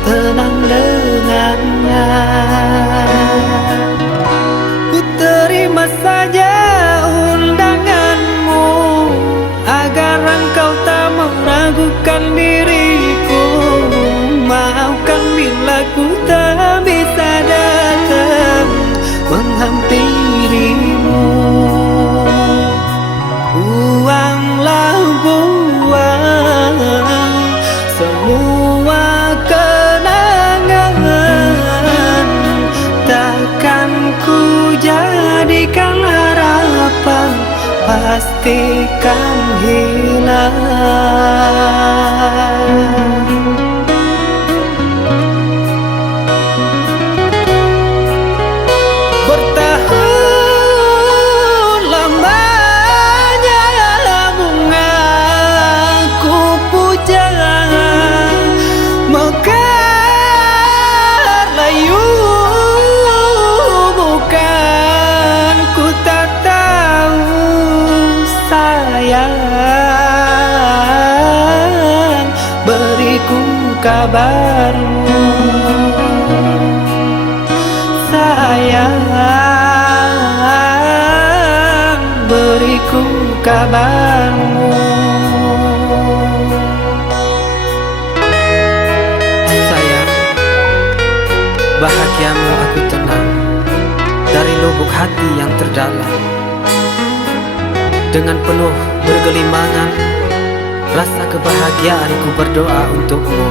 tenang dengannya. Ku terima saja undanganmu, agar engkau tak meragukan diriku. Maafkan bila ku tak bisa datang menghampirimu. Buanglah buang semua kenangan, takkan ku jadikan harapan, pastikan hilang. Bertahun lamanya bunga ku puja, mekar layu bukan, ku tak tahu sayang, beriku kabarmu sayang, beriku kabarmu. Sayang, bahagiamu aku tenang dari lubuk hati yang terdalam. Dengan penuh bergelimangan, rasa kebahagiaanku berdoa untukmu.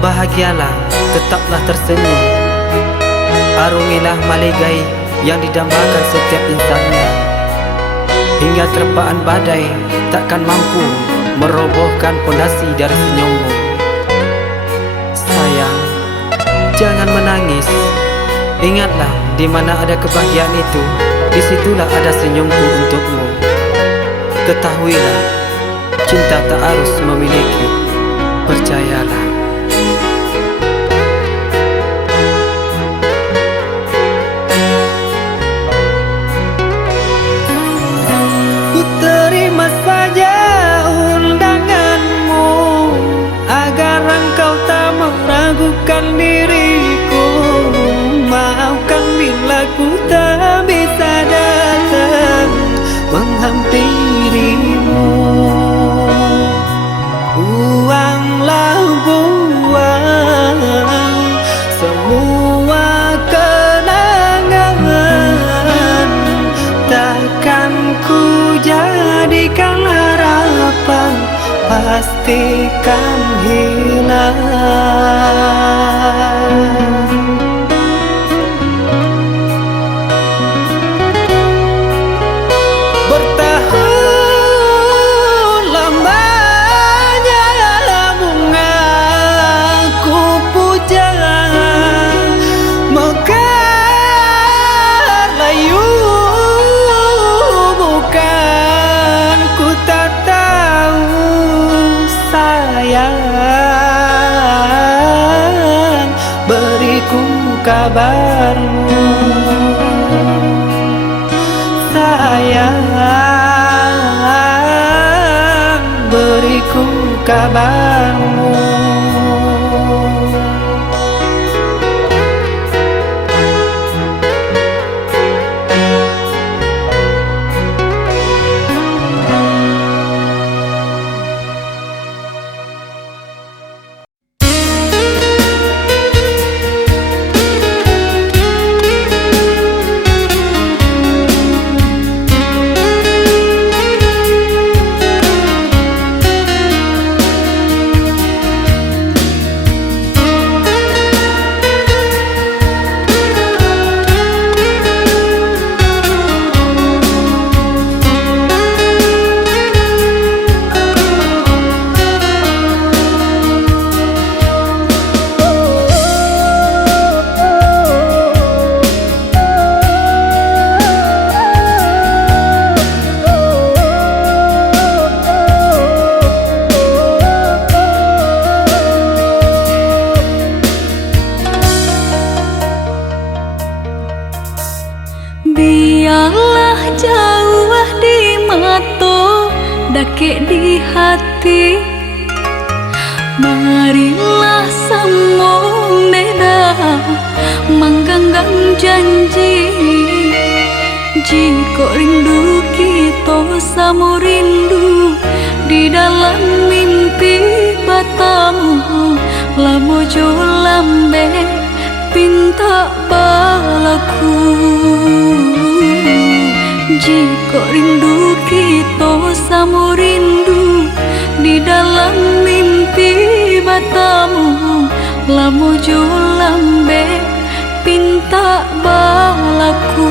Bahagialah, tetaplah tersenyum, arungilah malegai yang didambakan setiap insannya. Hingga terpaan badai takkan mampu merobohkan pondasi dari senyummu. Sayang, jangan menangis. Ingatlah, di mana ada kebahagiaan itu, disitulah ada senyumku untukmu. Ketahuilah, cinta tak harus memiliki, percayalah. Ku terima saja undanganmu, agar engkau tak meragukan diriku. Maafkan bila ku tak bisa datang menghampirimu. Buanglah buang semua kenangan, takkan ku jadikan harapan, pastikan hilang. Bertahun lamanya bunga ku puja, mekar layu bukan, ku tak tahu sayang, beriku kabarmu sayang, beriku kabarmu. hati. Marilah sambung beda menggenggam janji. Jika rindu kita sama rindu di dalam mimpi batamu, lamo jo lambe pinta balaku. Jika rindu kita sama rindu di dalam mimpi batamu, lamo jo lambe pinta balaku.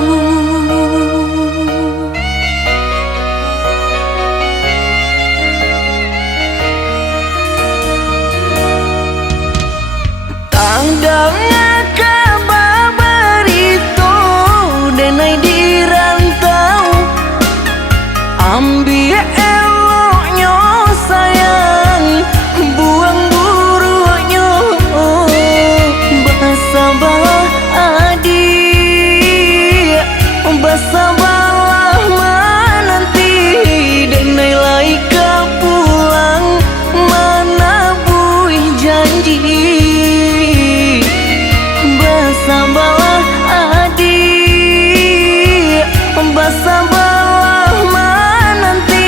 Tandang kabar itu denai di rantau, ambil eloknya sayang, buang buruknya. Bersabarlah adik, bersabarlah menanti, denai laika pulang mana buih janji. Bersabarlah adik, bersabarlah menanti,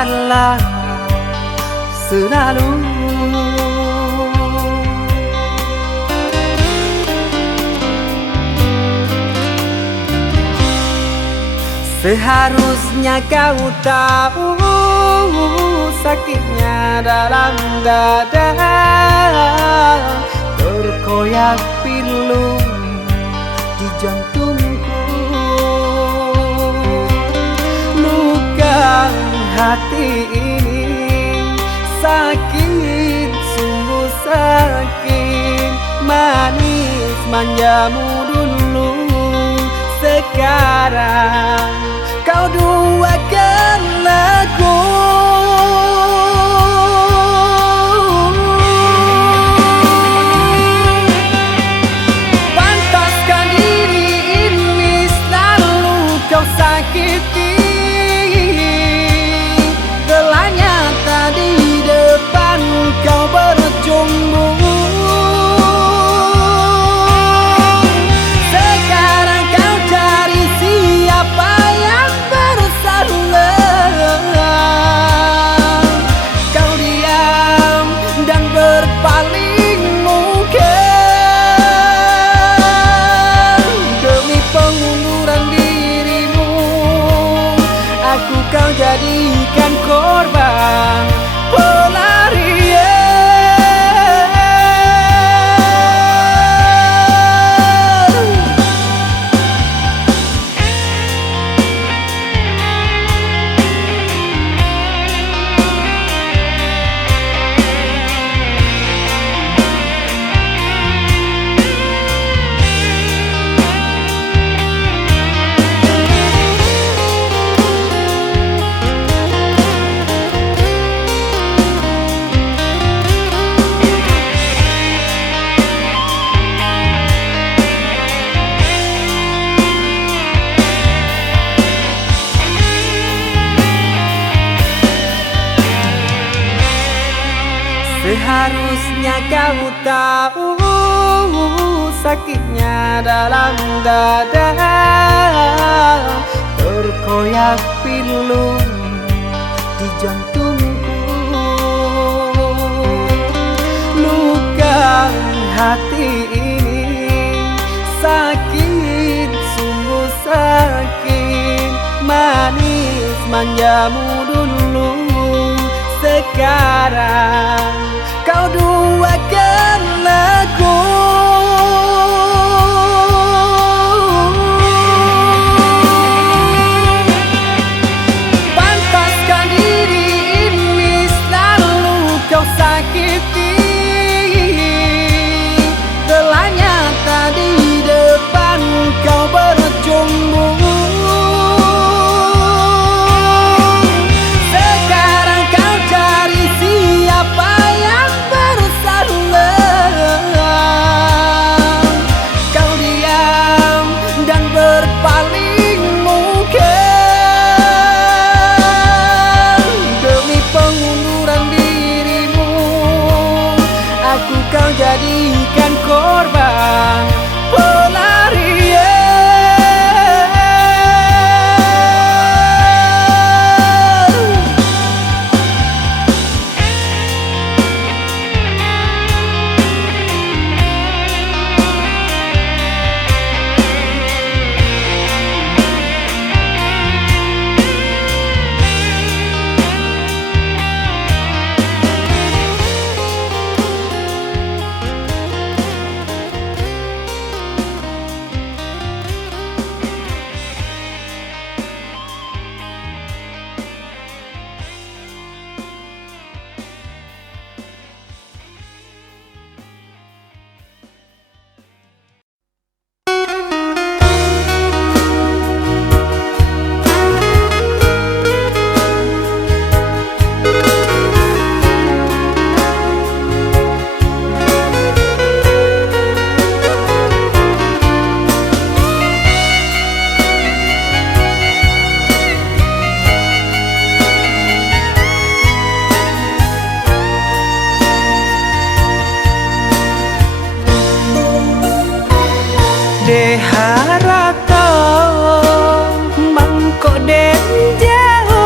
salah selalu. Seharusnya kau tahu sakitnya dalam dada, terkoyak pilu di jantungku. Luka hati ini sakit, sungguh sakit. Manis manjamu dulu, sekarang kau duakan aku. Pantaskah diri ini selalu kau sakiti? Telah nyata di depan kau berjumbu. Kau jadikan korban pelarian. Seharusnya kau tahu sakitnya dalam dada, terkoyak pilu di jantungku. Luka hati ini sakit, sungguh sakit. Manis manjamu dulu, sekarang kau duakan aku. Pantaskah diri ini selalu kau sakiti? Telah nyata di depan kau berjumbu. Kau jadikan korban pelarian. Deharato mangko den jauh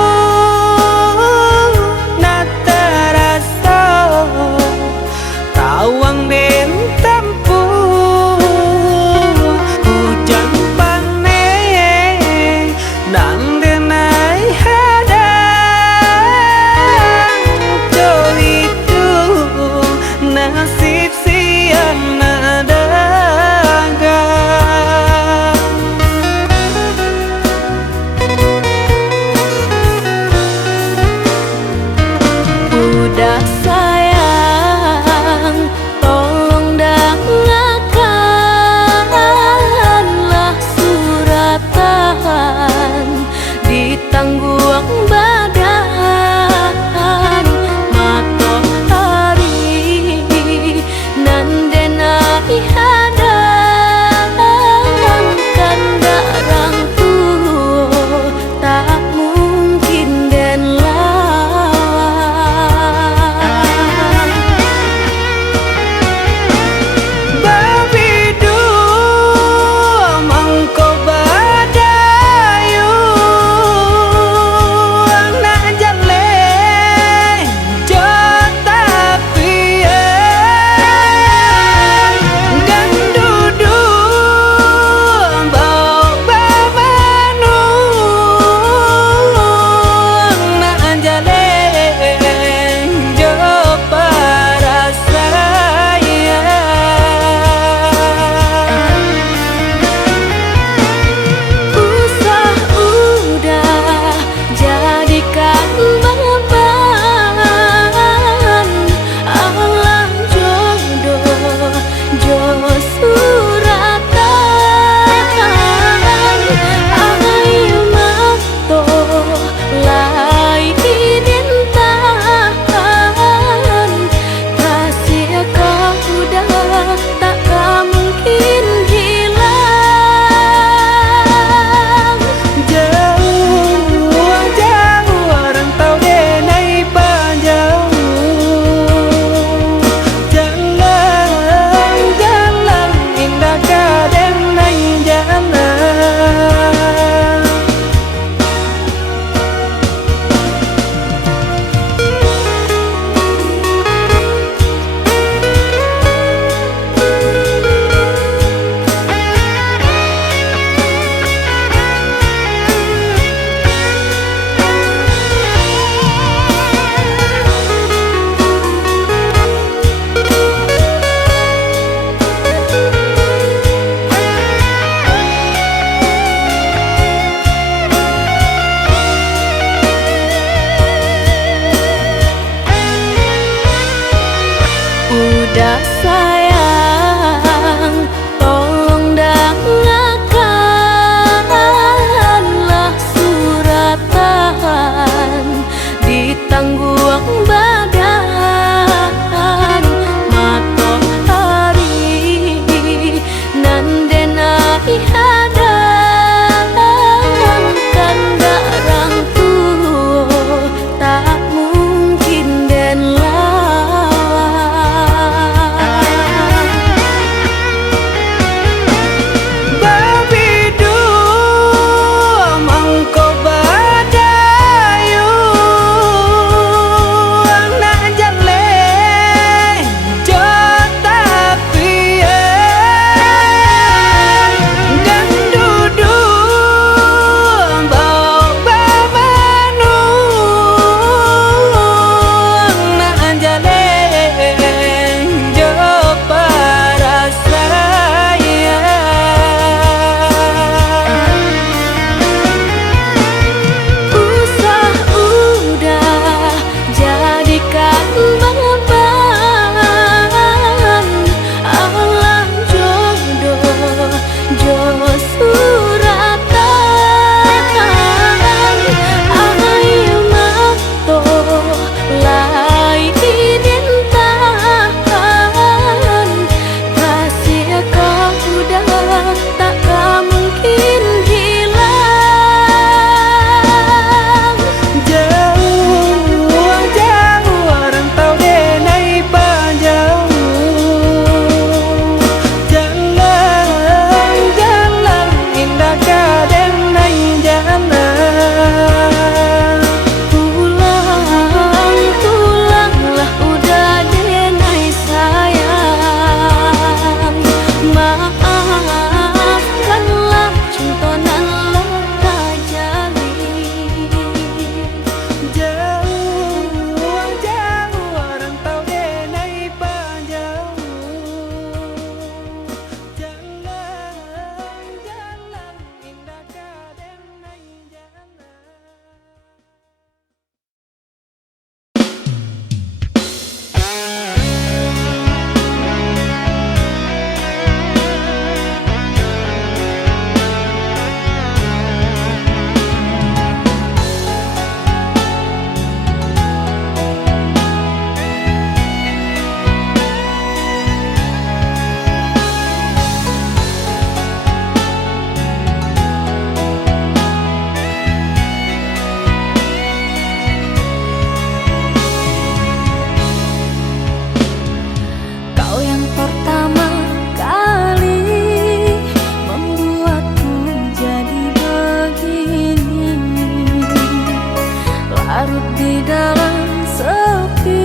larut di dalam sepi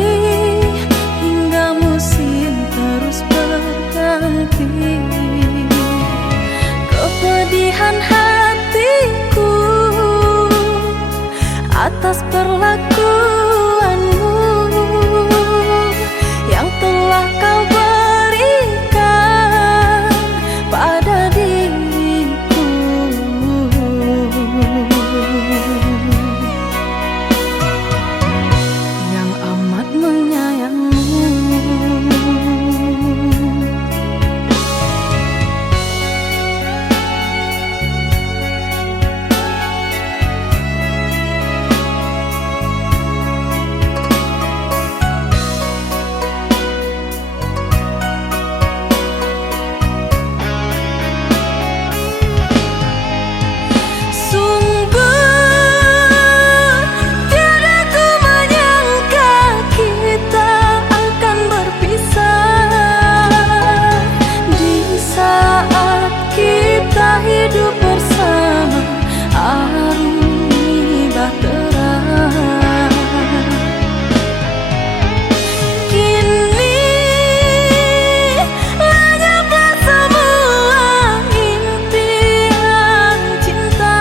hingga musim terus berganti. Kepedihan hatiku atas perlakuanmu yang telah kau berikan pada diriku. Yang amat menyayangimu. Hidup bersama aruni bahtera. Kini lenyaplah semua impian cinta.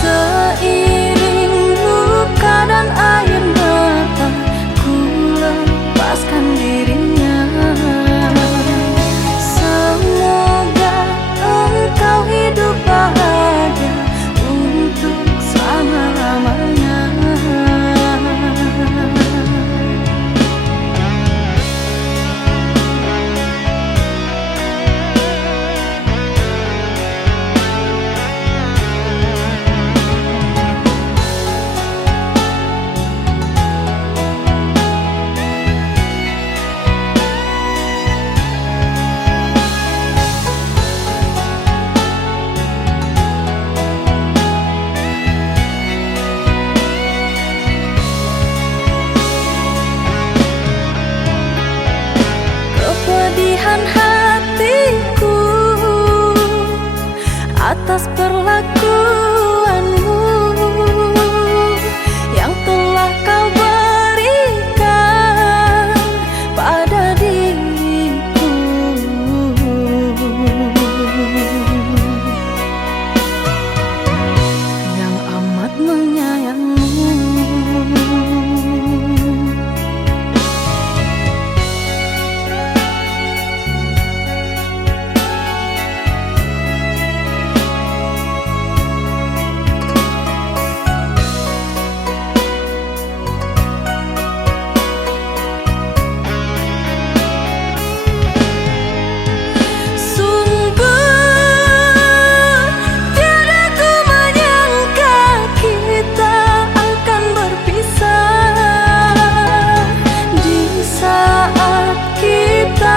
Seiring luka dan air mata, ku lepaskan dirinya. Kau hidup bahagia untuk selama-lamanya. Kepedihan hatiku atas perlakuanmu yang telah kau berikan pada diriku. Yang amat menyayangimu.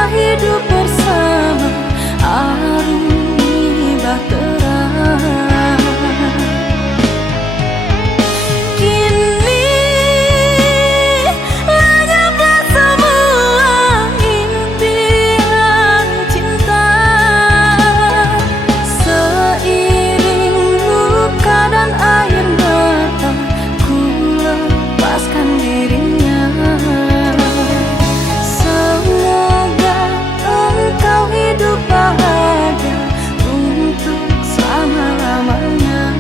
Hidup bersama aruni bahtera. Kini lenyaplah semua impian cinta. Seiring luka dan air mata, ku lepaskan dirinya. Kau hidup bahagia untuk selama-lamanya.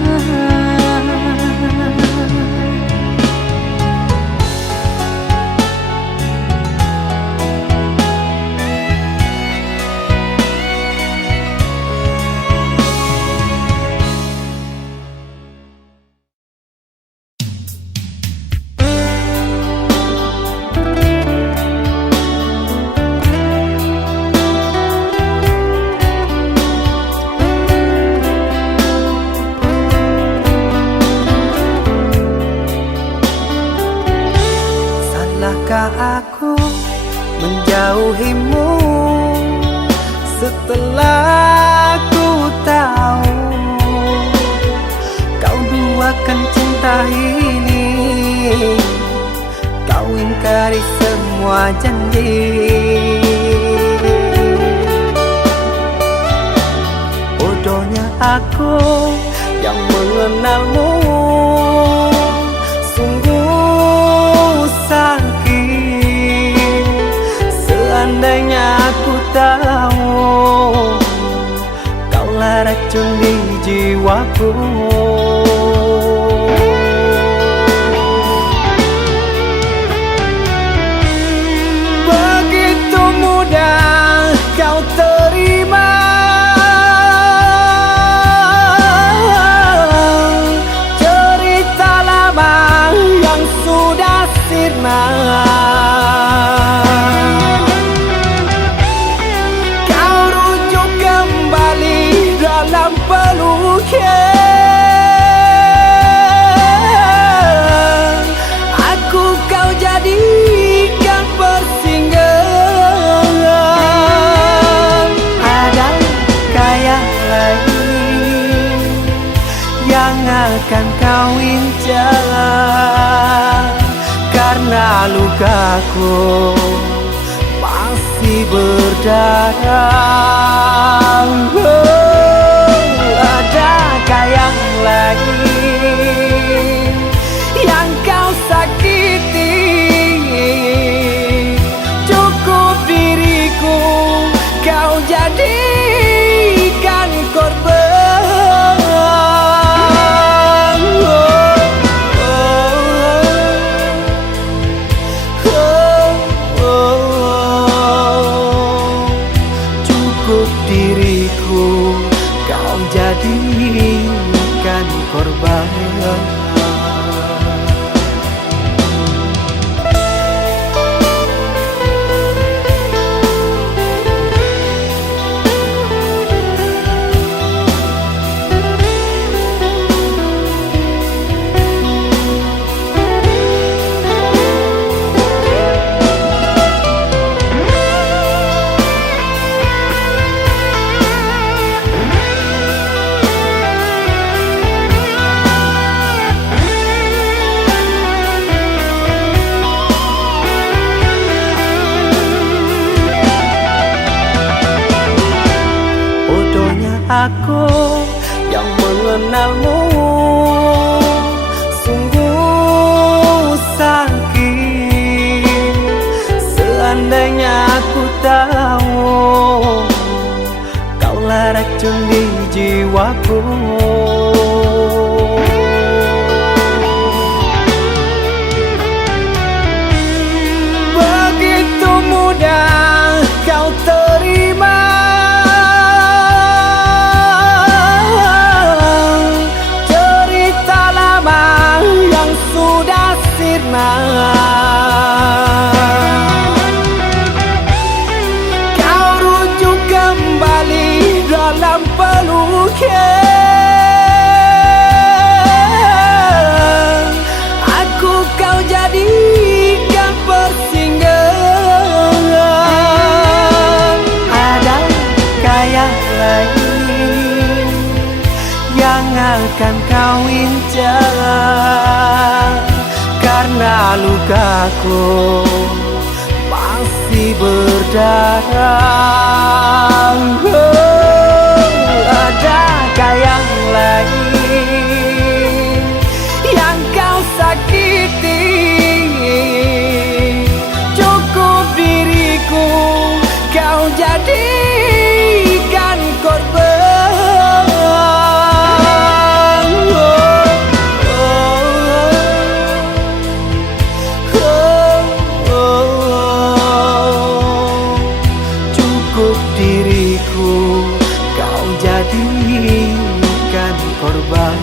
Salahkah aku menjauhimu setelah ku tahu kau duakan cinta ini? Kau ingkari semua janji. Bodohnya aku yang mengenalmu. Seandainya aku tahu kaulah racun di jiwaku, begitu mudah kau terima cerita lama yang sudah sirna. Kau rujuk kembali dalam peluknya, aku kau jadikan persinggahan. Adakah yang lain yang akan kau incar? Karena lukaku masih berdarah. Adakah yang lain yang kau sakiti? Cukup diriku kau jadikan korban. Cukup diriku kau jadikan korban. Aku yang mengenalmu sungguh sakit. Seandainya aku tahu kaulah racun di jiwaku, begitu mudah kau terima sirna. Kau rujuk kembali dalam peluknya, aku kau jadikan persinggahan. Adakah yang lain yang akan kau incar? Karena lukaku masih berdarah. Adakah yang lain yang kau sakiti? Cukup diriku kau jadikan korban. Kau jadikan korban.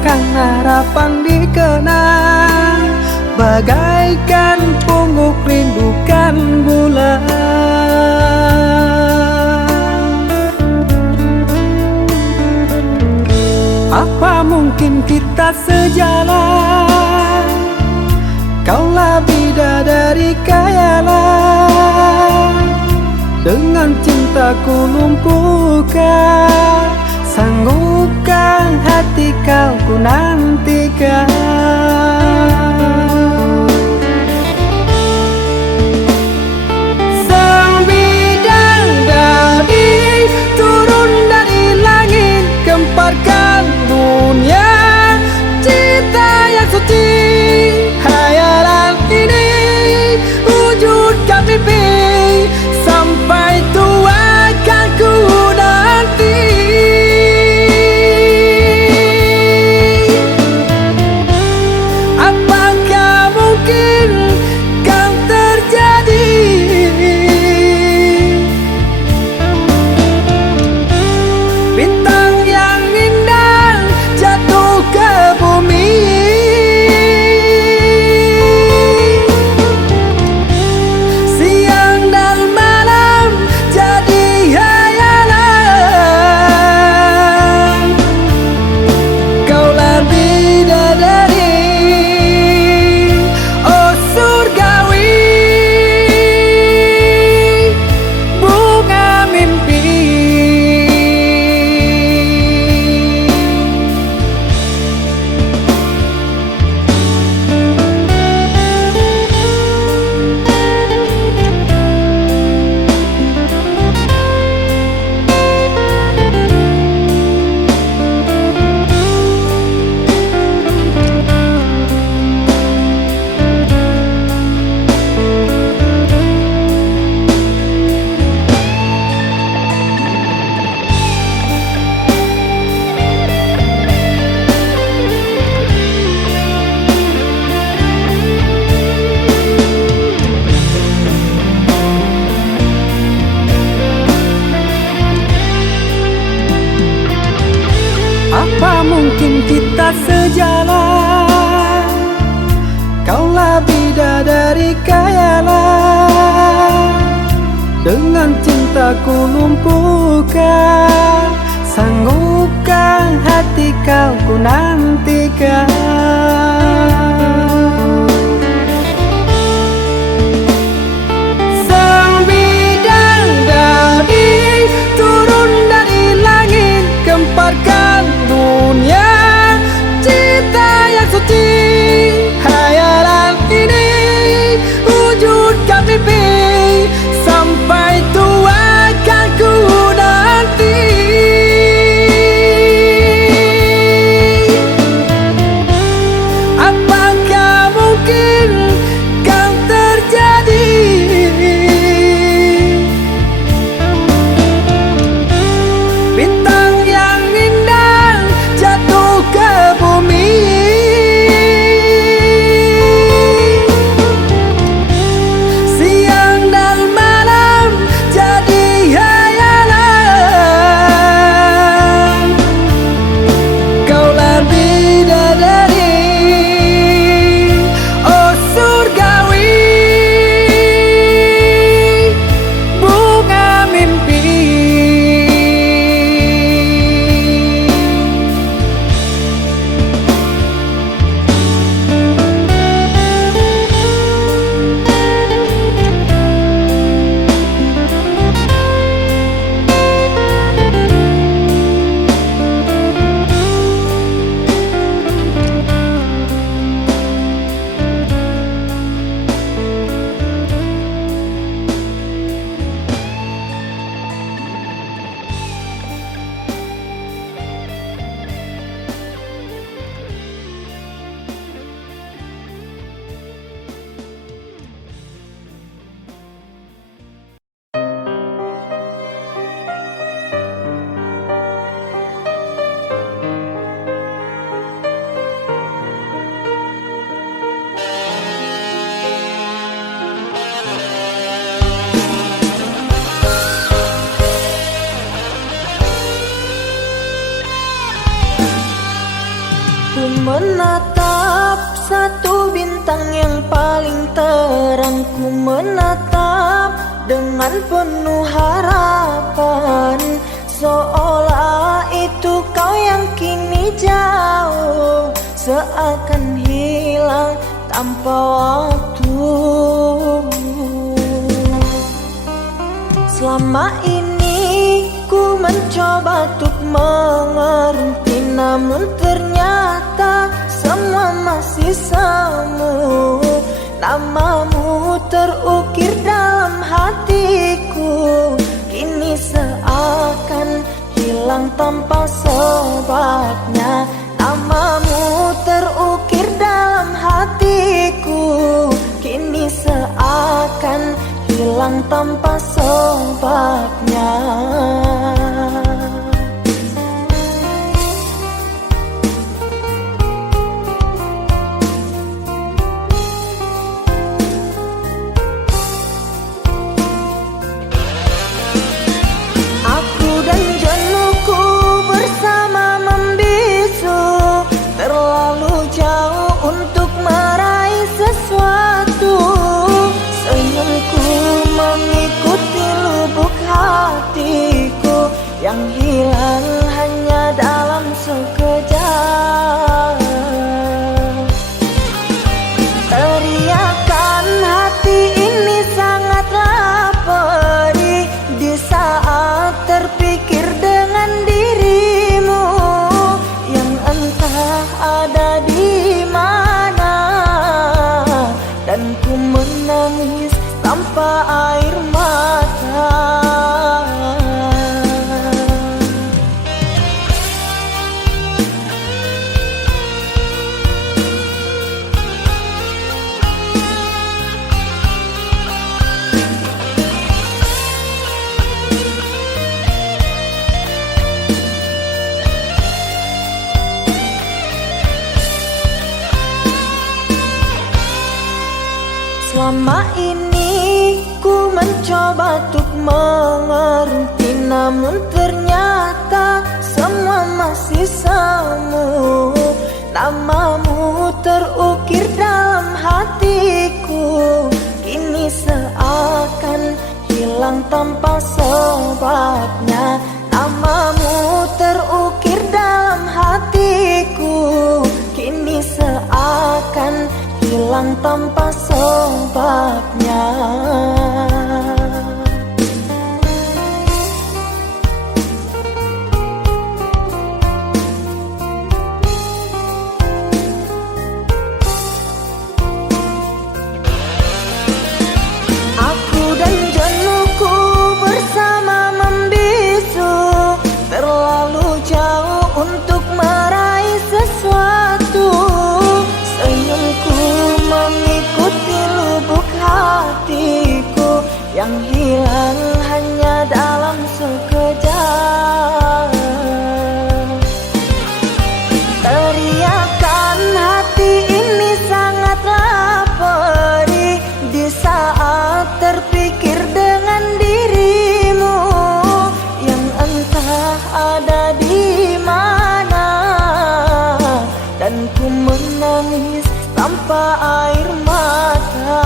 Rasakan harapan dikenang, bagaikan pungguk rindukan bulan. Apa mungkin kita sejalan? Kaulah bidadari khayalan, dengan cintaku lumpuhkan, sanggupkan hati kau ku nantikan. Sang bidadari turun dari langit, gemparkan dunia cinta yang suci. Hayalan ini wujudkan mimpi, sampai tua kan ku nanti. Apakah mungkin kan terjadi? Bintang yang indah jatuh ke bumi, siang dan malam jadi hayalan. Kaulah bidadari, oh surgawi, bunga mimpi. Apa mungkin kita sejalan? Kaulah bidadari khayalan, dengan cintaku lumpuhkan, sanggupkan hati kau ku nantikan. Sang bidadari turun dari langit, gemparkan dunia cinta yang suci. Hayalan ini wujudkan mimpi, sampai tua kan ku nanti. menatap satu bintang yang paling terang. Ku menatap dengan penuh harapan, seolah itu kau yang kini jauh, seakan hilang tanpa waktu. Selama ini ku mencoba untuk mengerti, namun ternyata semua masih semu. Namamu terukir dalam hatiku, kini seakan hilang tanpa sebabnya. Namamu terukir dalam hatiku, kini seakan hilang tanpa sebabnya. Aku dan jenuhku bersama membisu, terlalu jauh untuk meraih sesuatu. Senyumku mengikuti lubuk hatiku yang hilang hanya dalam sekejap. Teriakan hati ini sangatlah perih di saat terpikir dengan dirimu yang entah ada di mana, dan ku menangis tanpa air mata. Selama ini ku mencoba untuk mengerti, namun ternyata semua masih semu. Namamu terukir dalam hatiku, kini seakan hilang tanpa sebabnya. Namamu terukir dalam hatiku, kini seakan hilang tanpa sebabnya. Aku dan jenuhku bersama membisu, terlalu jauh untuk meraih sesuatu. Senyumku mengikuti lubuk hatiku yang hilang hanya dalam sekejap. Teriakan hati ini sangatlah perih di saat terpikir dengan dirimu yang entah ada di mana, dan ku menangis tanpa air mata.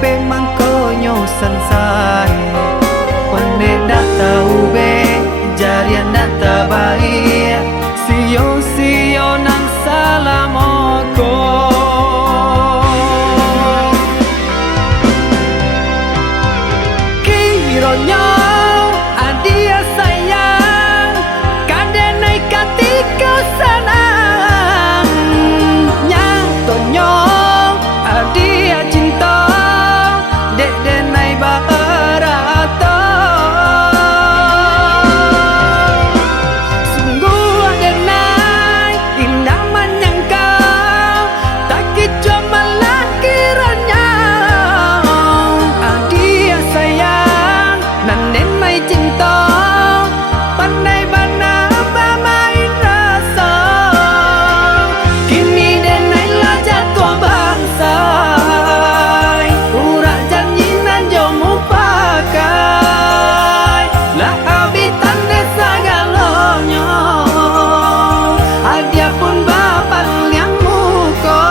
pe mangkonyo sansai Pane data ube jarian data baik Sio nang salamoko Kironyo adia sayang Kadenai katiko sanang Nyatonyo adia cinta Dek denai barato Sungguh adenai indah menyangkau Tak kicau malah kiranya Adia sayang nan denai cinta Pandai bana bermain rasa Kini denai lah jatuh bangsa Urak janji nan jomu pakai Lah habitan desa galonyo Adia pun bapak yang muko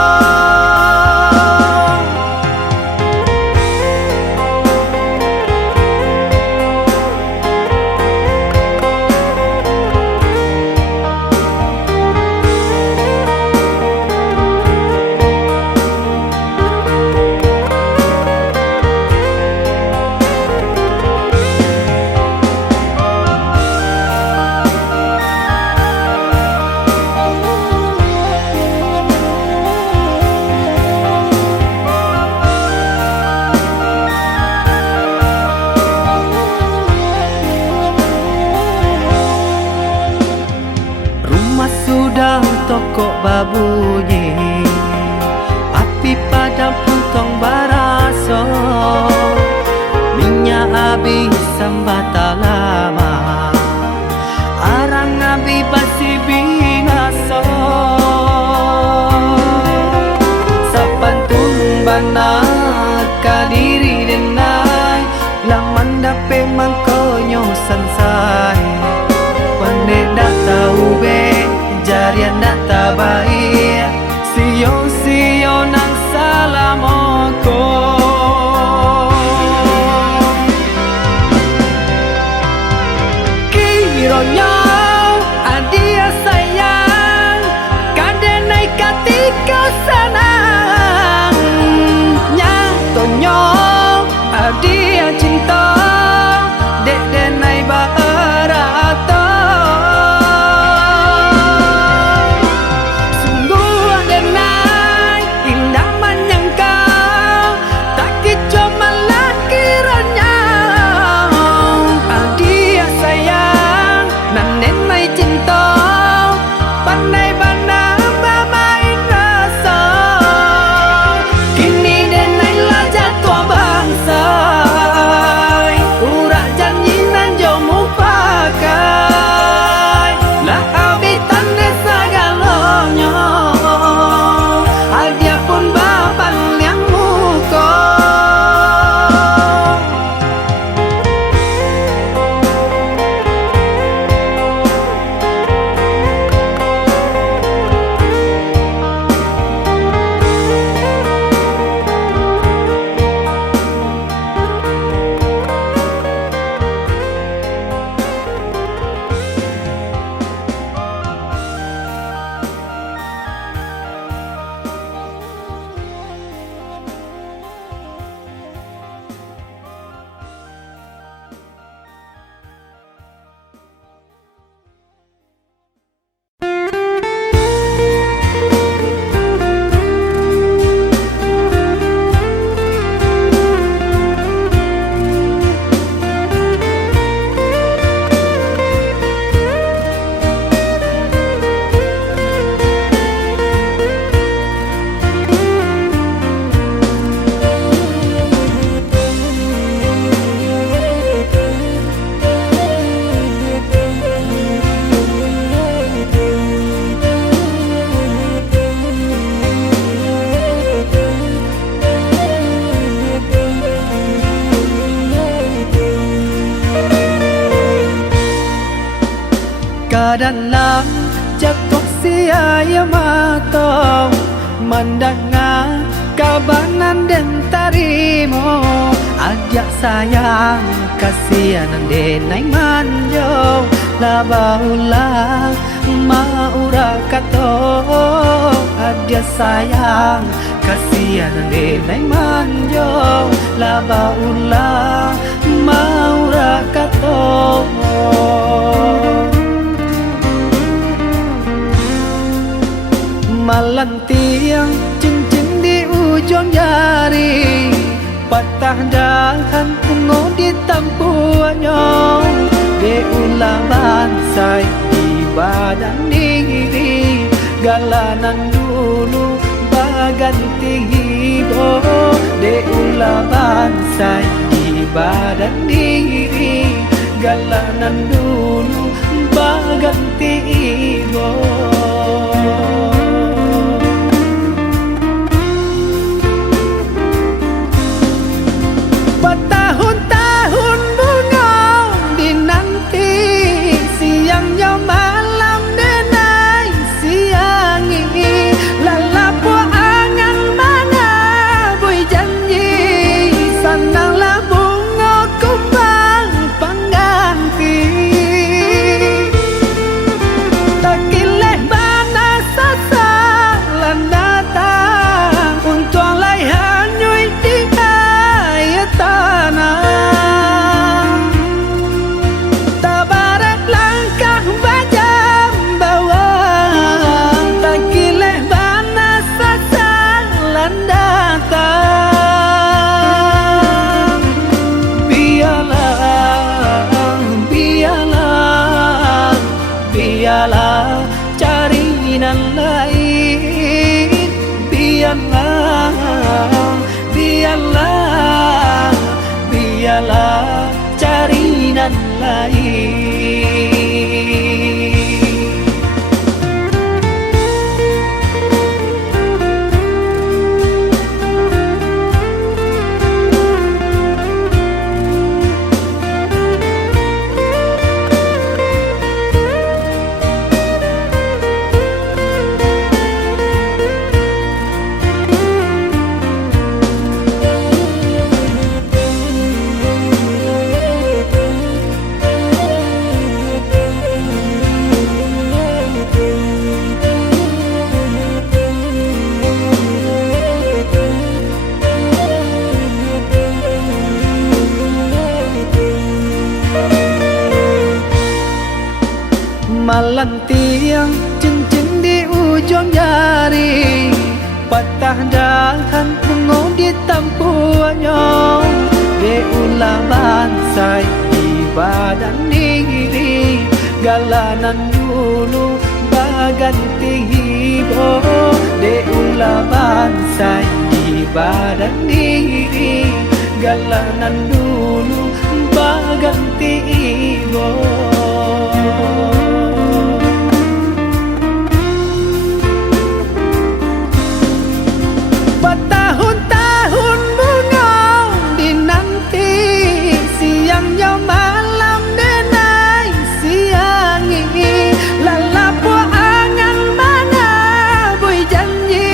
Rumah sudah toko babunyi Api padam puntong baraso Minyak habis sambata lama Arang abi basi binaso Sapantun bana kadiri denai Laman dape mangkonyo sansai Pane data ube jarian data baik Sio nang salamoko Kironyo adia sayang Kadenai katiko sanang Nyatonyo adia cinta Dek denai barato Sungguh adenai indah menyangkau Tak kicau malah kiranya Adia sayang nan denai cinta Pandai bana bermain rasa Kini denai lah jatuh bangsa Urak janji nan jomu pakai Lah habitan desa galonyo Adia pun bapak yang muko Kadang-kadang jatuh siaya matong mendengar kabanan dan tarim mo ajak sayang kasihan denai manjo labaula maura kato ajak sayang kasihan denai manjo labaula maura kato malantiang cincin di ujung jari patah dahan bungo di tampuannya de ulang bansai di badan diri galanan dulu baganti hibo de ulang bansai di badan diri galanan dulu baganti hibo tahun-tahun bunga dinanti siangnya malam denai siangi lalapo angan mana boy janji sananglah bunga kumbang pangganti takileh bana sasa landata untuk lai hanyui di tanah tabarak langkah bajam bawang takileh bana sasalan datang biarlah carinan lain biarlah carinan lain malantiang cincin di ujung jari patah dahan bungo di tampuannya de ulang bansai di badan diri galanan dulu baganti hibo de ulang bansai di badan diri galanan dulu baganti hibo tahun-tahun bunga dinanti siangnya malam denai siangi lalapo angan mana boy janji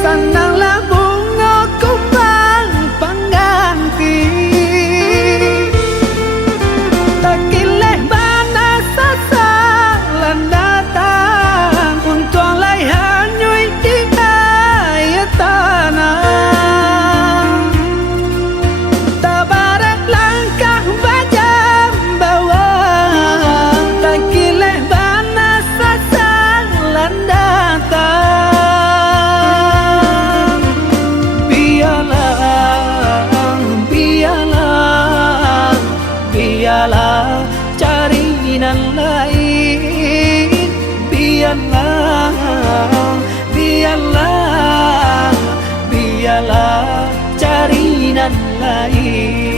sananglah bunga kumbang pangganti takileh bana sasalan datang untuk lai hanyui di tanah tabarak langkah bajam bawang takileh bana sasalan datang biarlah carinan lain biarlah carinan lain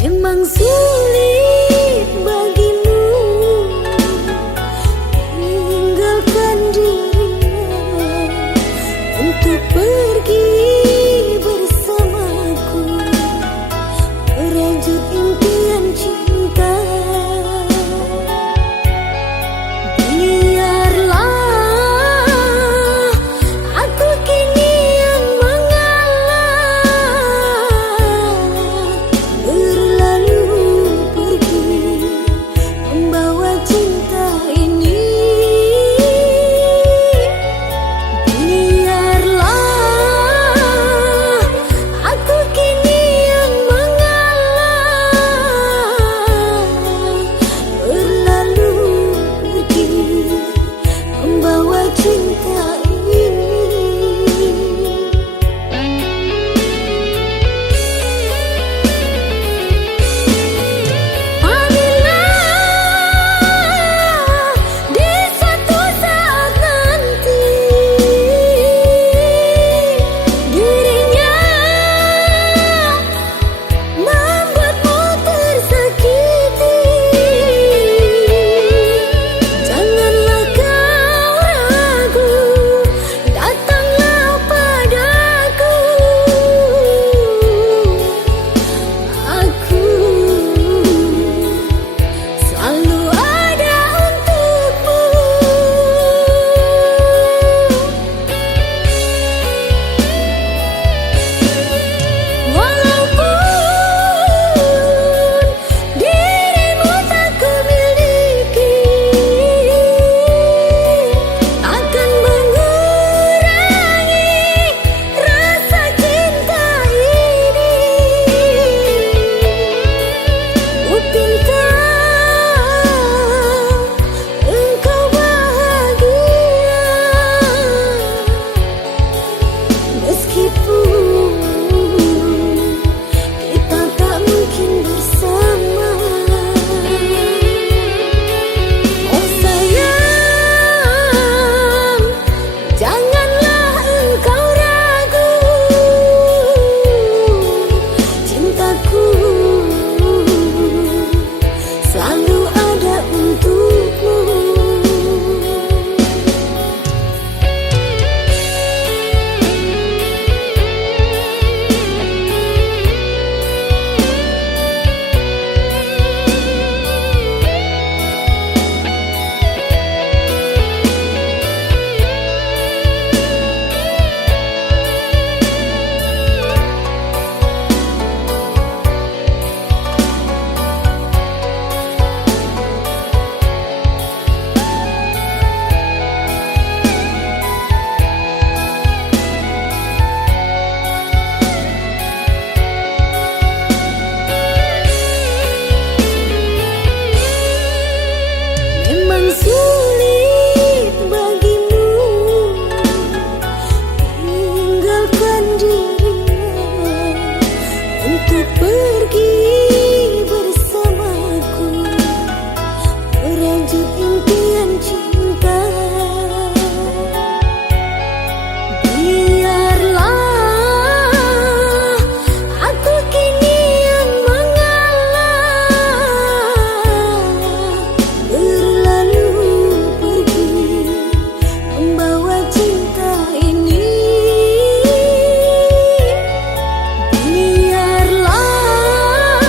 Memang sulit bagimu meninggalkan dirinya untuk pergi bersamaku merajut impian cinta. Biarlah aku kini yang mengalah, berlalu pergi membawa cinta ini. Biarlah aku kini yang mengalah, berlalu pergi membawa cinta ini. Apabila di suatu saat nanti dirinya membuatmu tersakiti, janganlah kau ragu, datanglah padaku. Aku selalu ada untukmu. Walaupun dirimu tak kumiliki, takkan mengurangi rasa cinta ini. Ku pinta engkau bahagia, meskipun kita tak mungkin bersama. Oh sayang, janganlah engkau ragu, cintaku selalu ada untukmu. Memang sulit bagimu meninggalkan dirinya untuk pergi bersamaku merajut impian cinta. Biarlah aku kini yang mengalah, berlalu pergi membawa cinta ini. Biarlah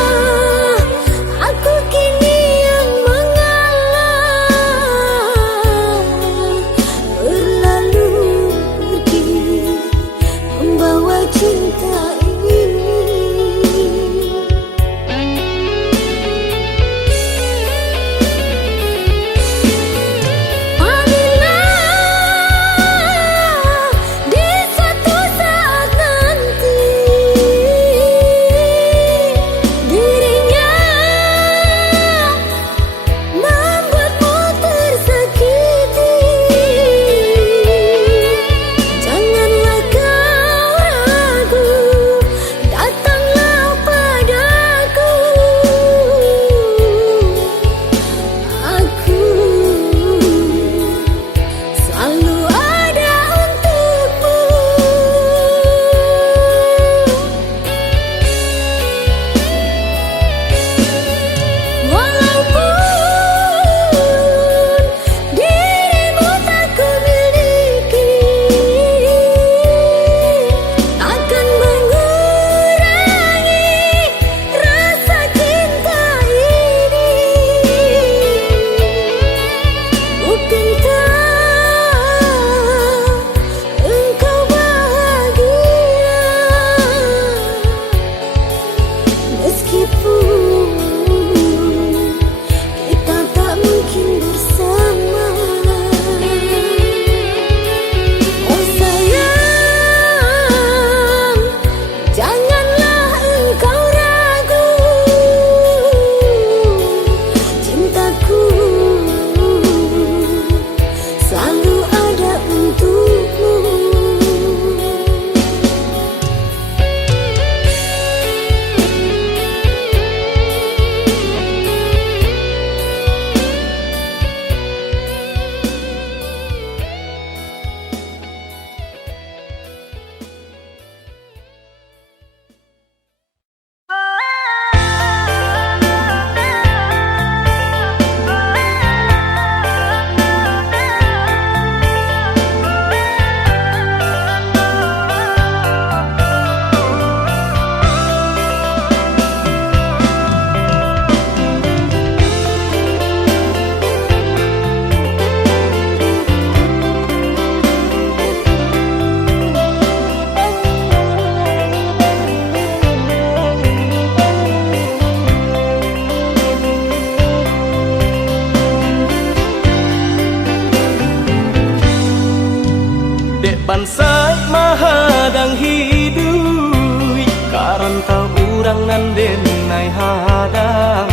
sadang nan den nai hadang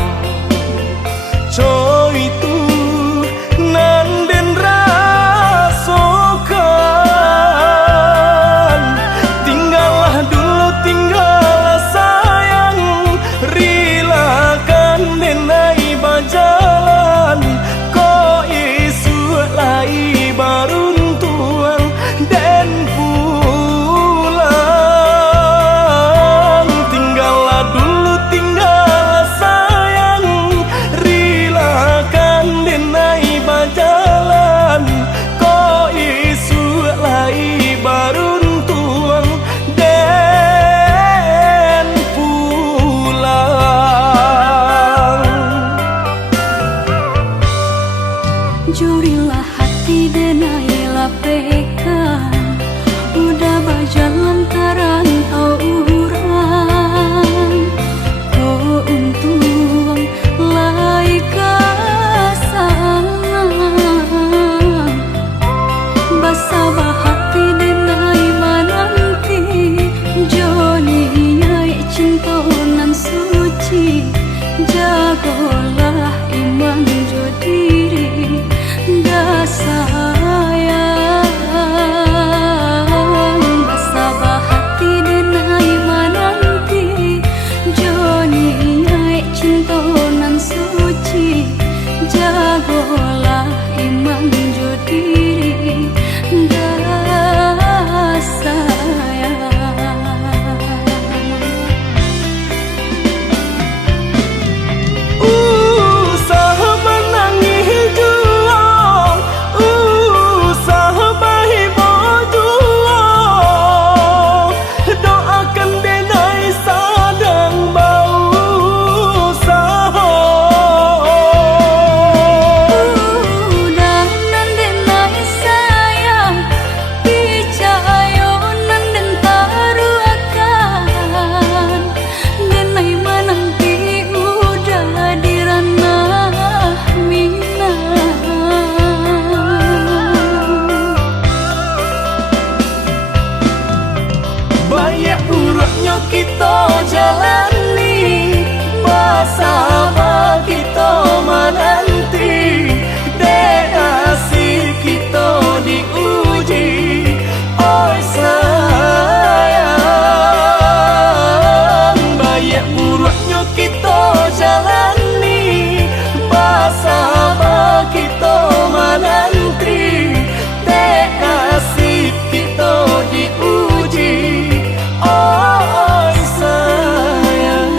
cho itu nan den rasakan. Tinggallah dulu, tinggallah sayang, rilakan den nai bajalan. Ko isu lai baruntuang den pulang. Tinggallah dulu, tinggallah sayang, rilakan den nai bajalan. Ko isu lai baruntuang den pulang. Jurilah hati denai lapekan, udah berjalan terantau orang. Kau untung lai kasang, basabah hati denai menanti. Joni nyai cinta nan suci, jagolah iman jo diri dah sayang. Basabah hati denai menanti. Joni nyai cinta nan suci, jagolah iman jo diri dah sayang. Usah menangis juang, usah bahibo juang. Doakan denai sadang bau usaha. Udah nan denai sayang, picayo nan den taruakan. Denai menanti udah di ranah minang. Banyak buruknya kita jalani, bersama kita menanti. Dek asih kita diuji, oi sayang. Banyak buruknya kita jalani, bersama kita menanti. Dek asih kita diuji, oi sayang.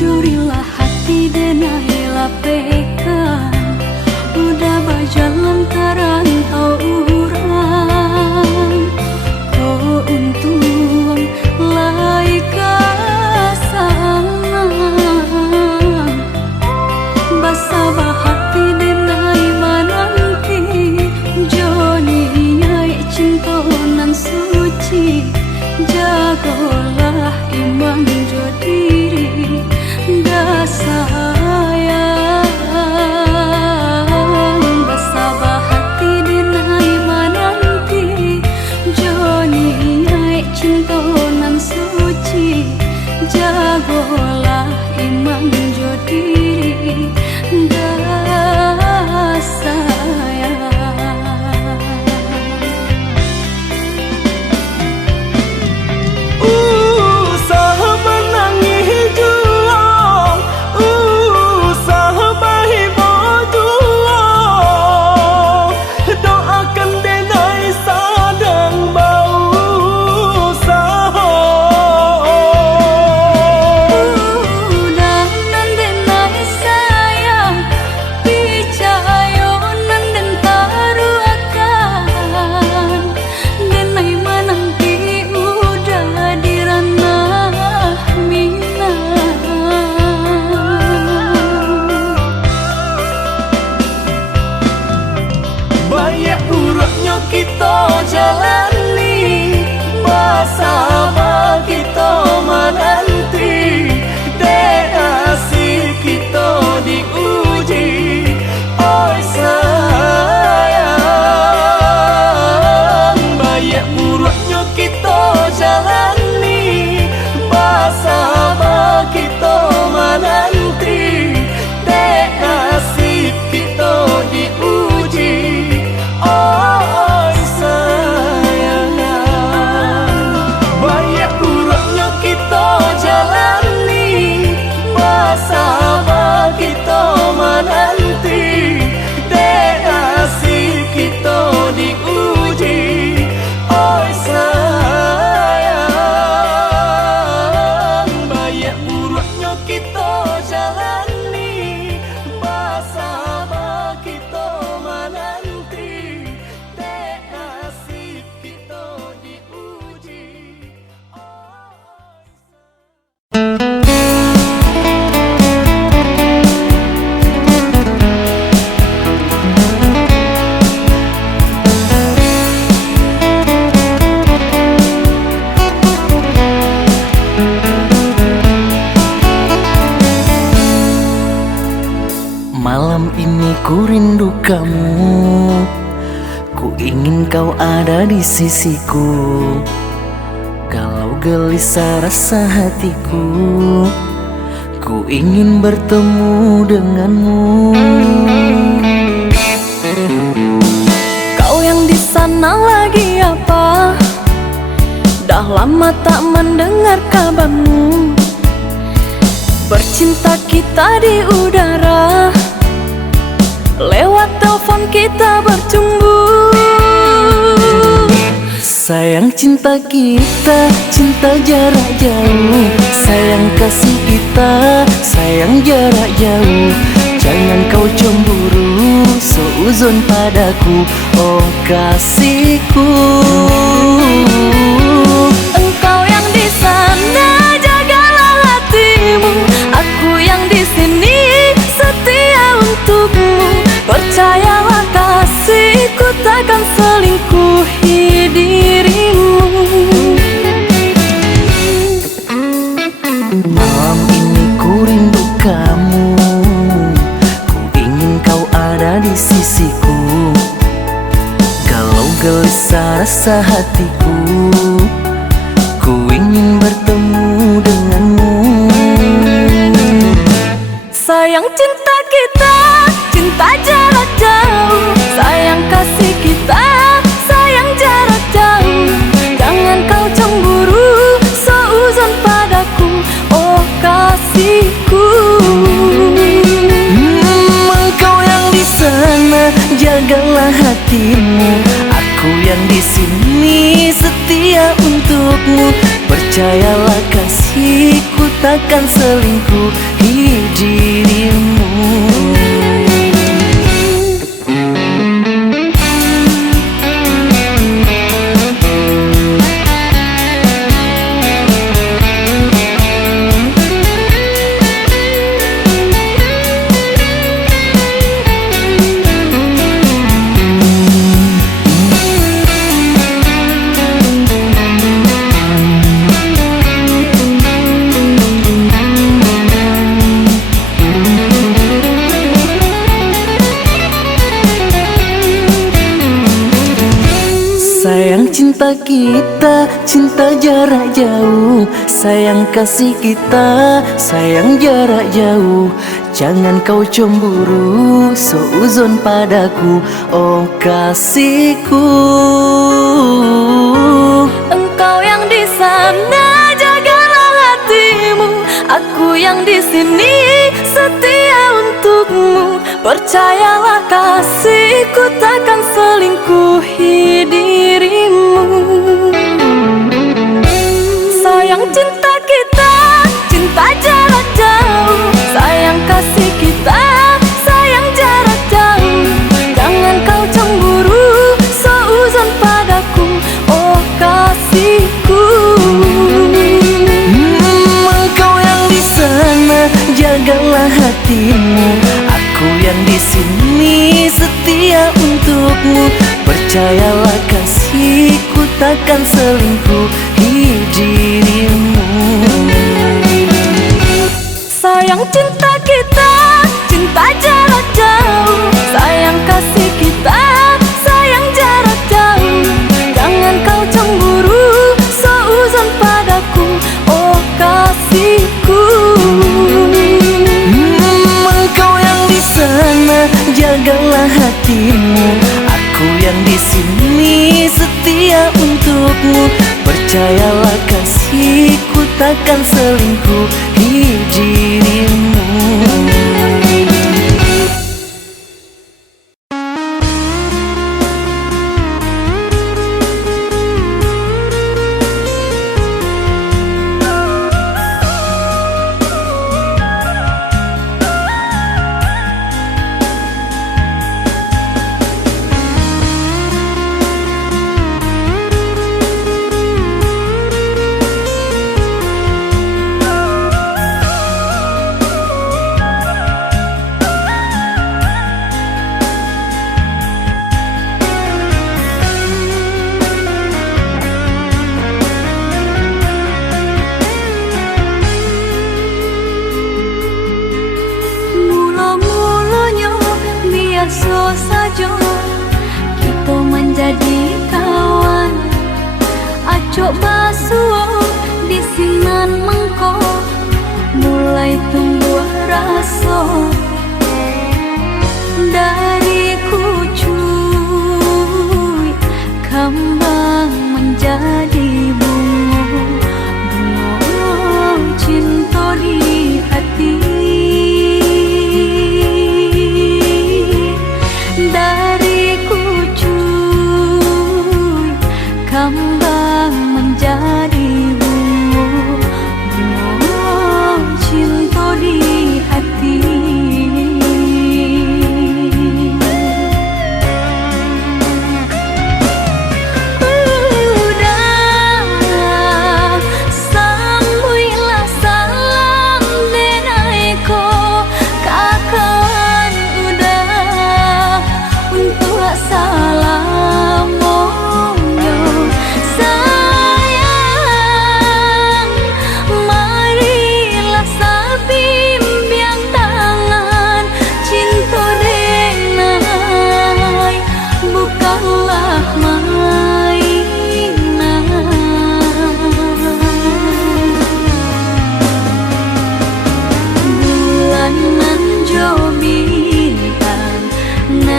Jurilah hati denai lapekan, udah berjalan terantau orang. Kau untung lai kasang, basabah hati denai menanti. Joni nyai cinta nan suci, jagolah iman jo diri dah sayang. Basabah rindu kamu, ku ingin kau ada di sisiku. Galau gelisah rasa hatiku, ku ingin bertemu denganmu. Kau yang di sana lagi apa? Dah lama tak mendengar kabarmu. Bercinta kita di udara, lewat telepon kita bercumbu. Sayang cinta kita, cinta jarak jauh. Sayang kasih kita, sayang jarak jauh. Jangan kau cemburu, seuzon padaku, oh kasihku. Engkau yang di sana, jagalah hatimu. Aku yang di sini, setia untukmu. Percayalah kasihku, takkan selingkuhi dirimu. Malam ini ku rindu kamu, ku ingin kau ada di sisiku. Galau gelisah rasa hatiku, ku ingin bertemu denganmu. Sayang cinta kita, cinta jarak jauh. Sayang kasih kita, sayang jarak jauh. Jangan kau cemburu, seuzon padaku, oh kasihku. Engkau yang di sana, jagalah hatimu. Aku yang di sini, setia untukmu. Percayalah kasihku, takkan selingkuhi dirimu. Sayang cinta kita, cinta jarak jauh. Sayang kasih kita, sayang jarak jauh. Jangan kau cemburu, seuzon padaku, oh kasihku. Engkau yang di sana, jagalah hatimu. Aku yang di sini, setia untukmu. Percayalah kasihku, takkan selingkuhi dirimu. Sayang cinta kita, cinta jarak jauh. Sayang kasih kita, sayang jarak jauh. Jangan kau cemburu, seuzon padaku, oh kasihku. Engkau yang di sana, jagalah hatimu. Aku yang di sini, setia untukmu. Percayalah kasihku, takkan selingkuhi dirimu. Sayang cinta kita, cinta jarak jauh. Sayang kasih kita, sayang jarak jauh. Jangan kau cemburu, seuzon padaku, oh kasihku. Engkau yang di sana, jagalah hatimu. Aku yang di sini, setia untukmu. Percayalah kasihku, takkan selingkuhi dirimu. iso saja kita menjadi kawan. Acok basuh di sinan mengko mulai tumbuh rasa dari kucuy kembang menjadi bunga cinta di hati. Dari kucuy kembang menjadi bunga cinta di hati.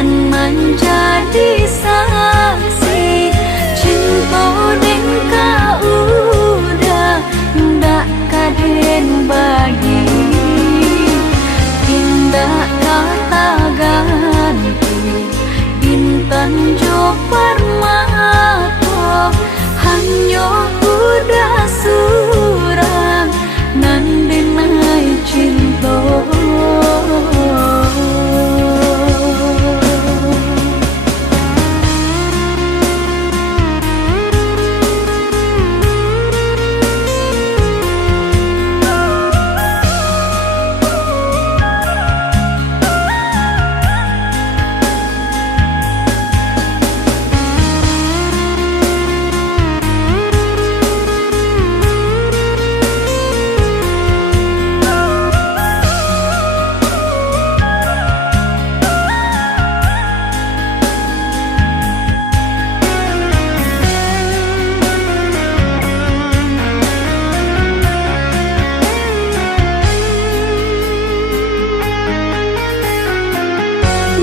Menjadi saksi cinta den kau udah ndak kaden bagi indah kata ganti intan jo permata hanya udah surang nan denai cinta.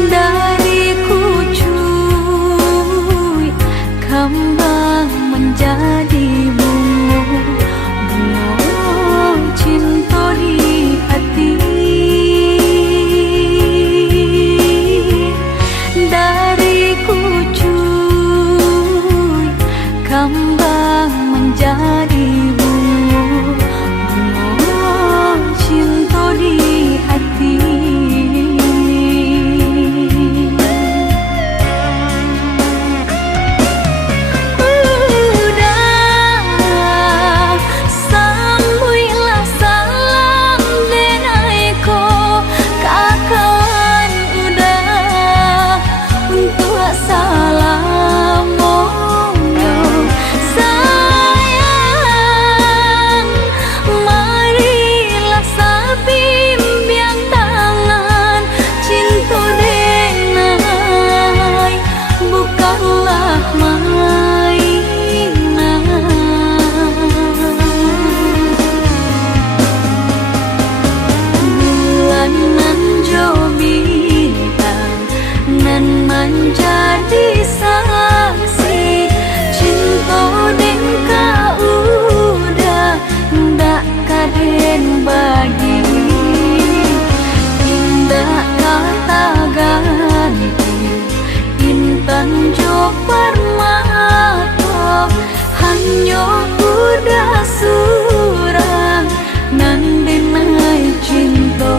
Dari kucuy kembang menjadi bunga cinta di hati. Dari kucuy kembang menjadi bunga cinta di hati. Menjadi saksi cinta den kau udah ndak kaden bagi indah kata ganti intan jo permata hanya udah surang nan denai cinta.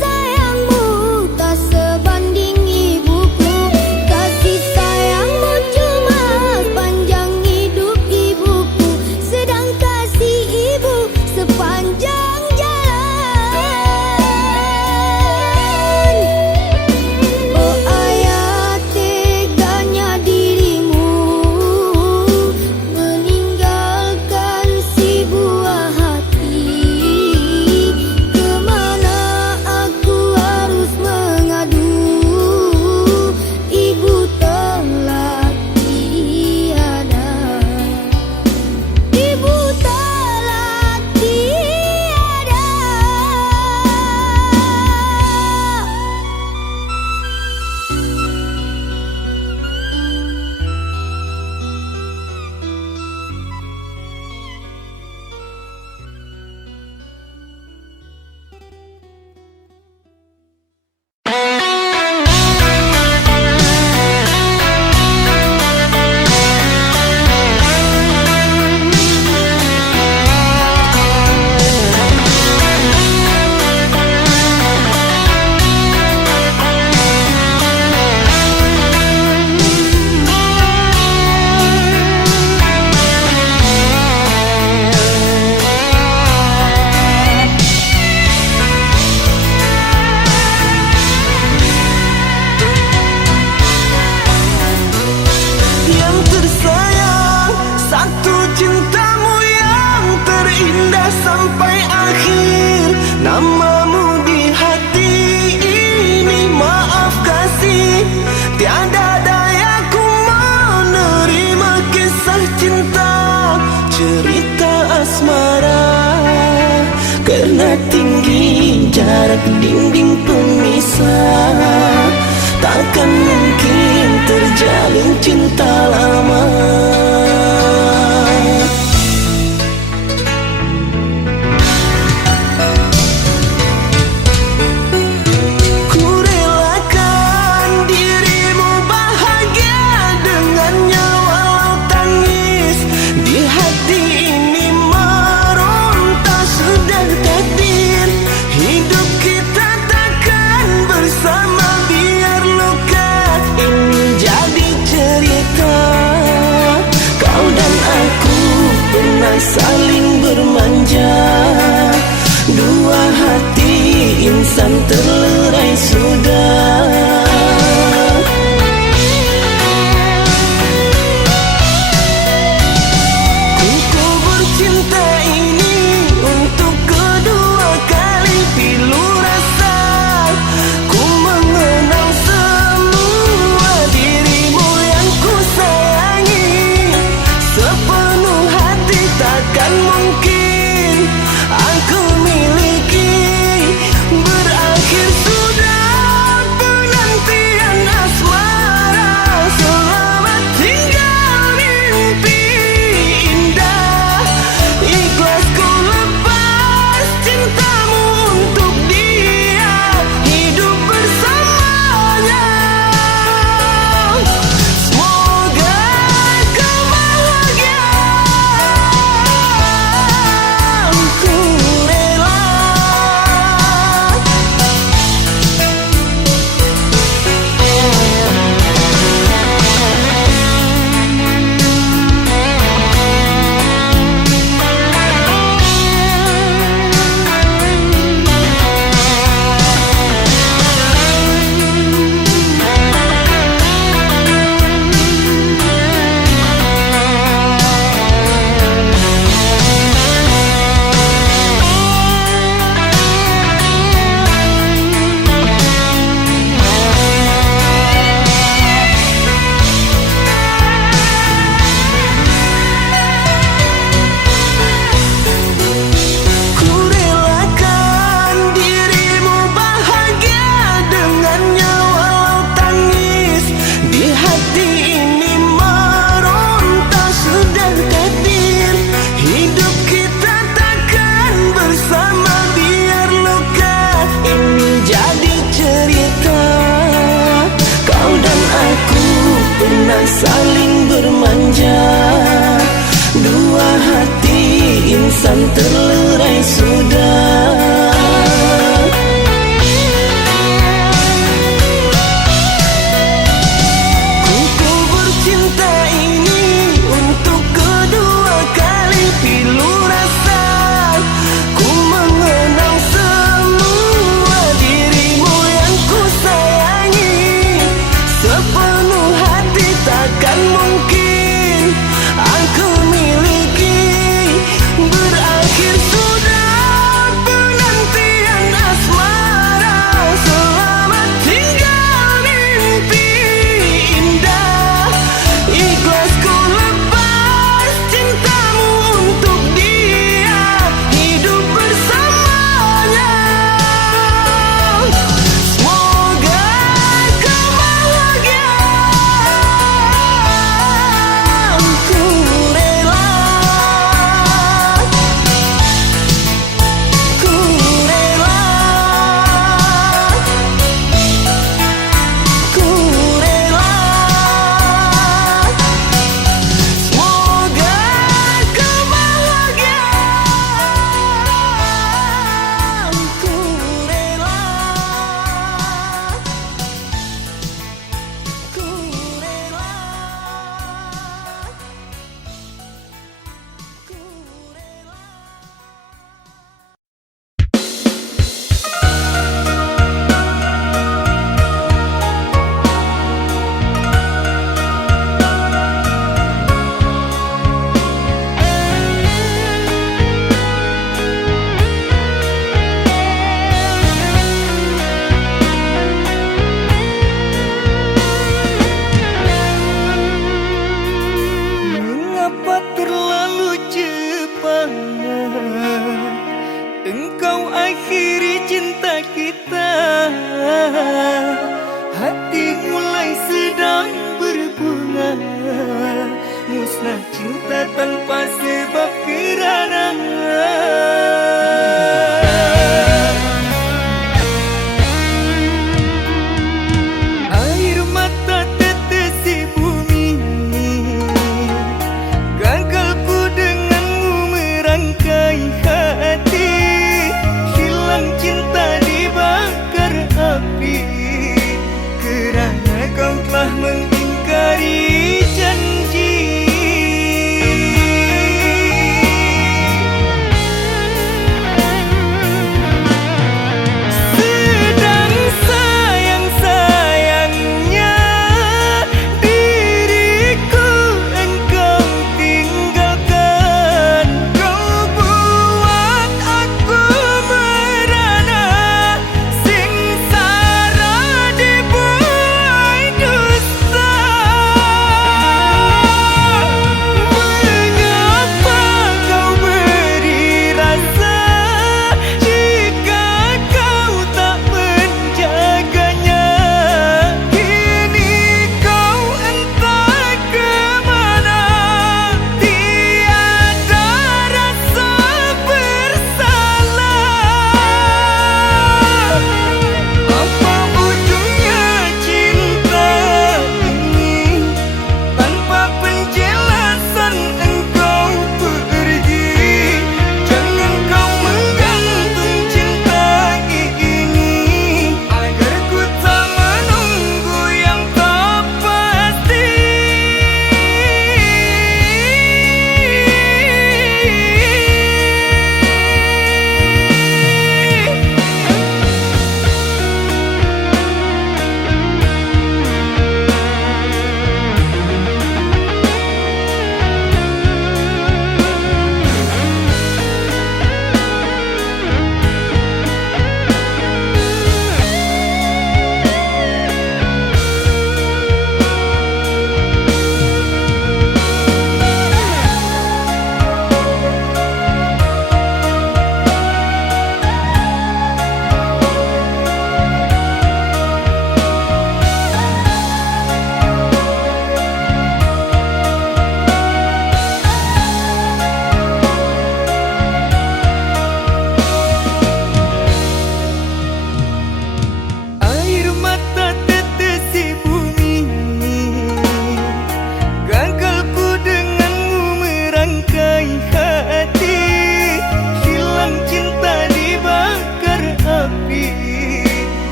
sayangmu tak sebanding ibuku. Kasih sayangmu cuma sepanjang hidup ibuku, sedang kasih ibu sepanjang jalan. Oh ayah, teganya dirimu meninggalkan si buah hati. Kemana aku harus mengadu, ibu telah tiada. Ibu telah tiada. Yang tersayang, satu cintamu yang terindah sampai akhir. Namamu di hati ini, maaf kasih. Tiada dayaku menerima kisah cinta, cerita asmara. Karena tinggi jarak dinding pemisah, takkan mungkin terjalin cinta lama. Ku relakan dirimu bahagia dengannya walau tangis. Di hati ini meronta sudah takdir. Hidup kita takkan bersama, biar luka ini jadi cerita. Kau dan aku pernah saling bermanja, dua hati insan terlerai sudah. Ku bercinta ini untuk kedua kali, pilu rasa. Ku mengenal semua dirimu yang ku sayangi. Sepenuh hati takkan mungkin aku miliki, berakhir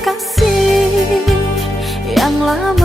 kasih yang lama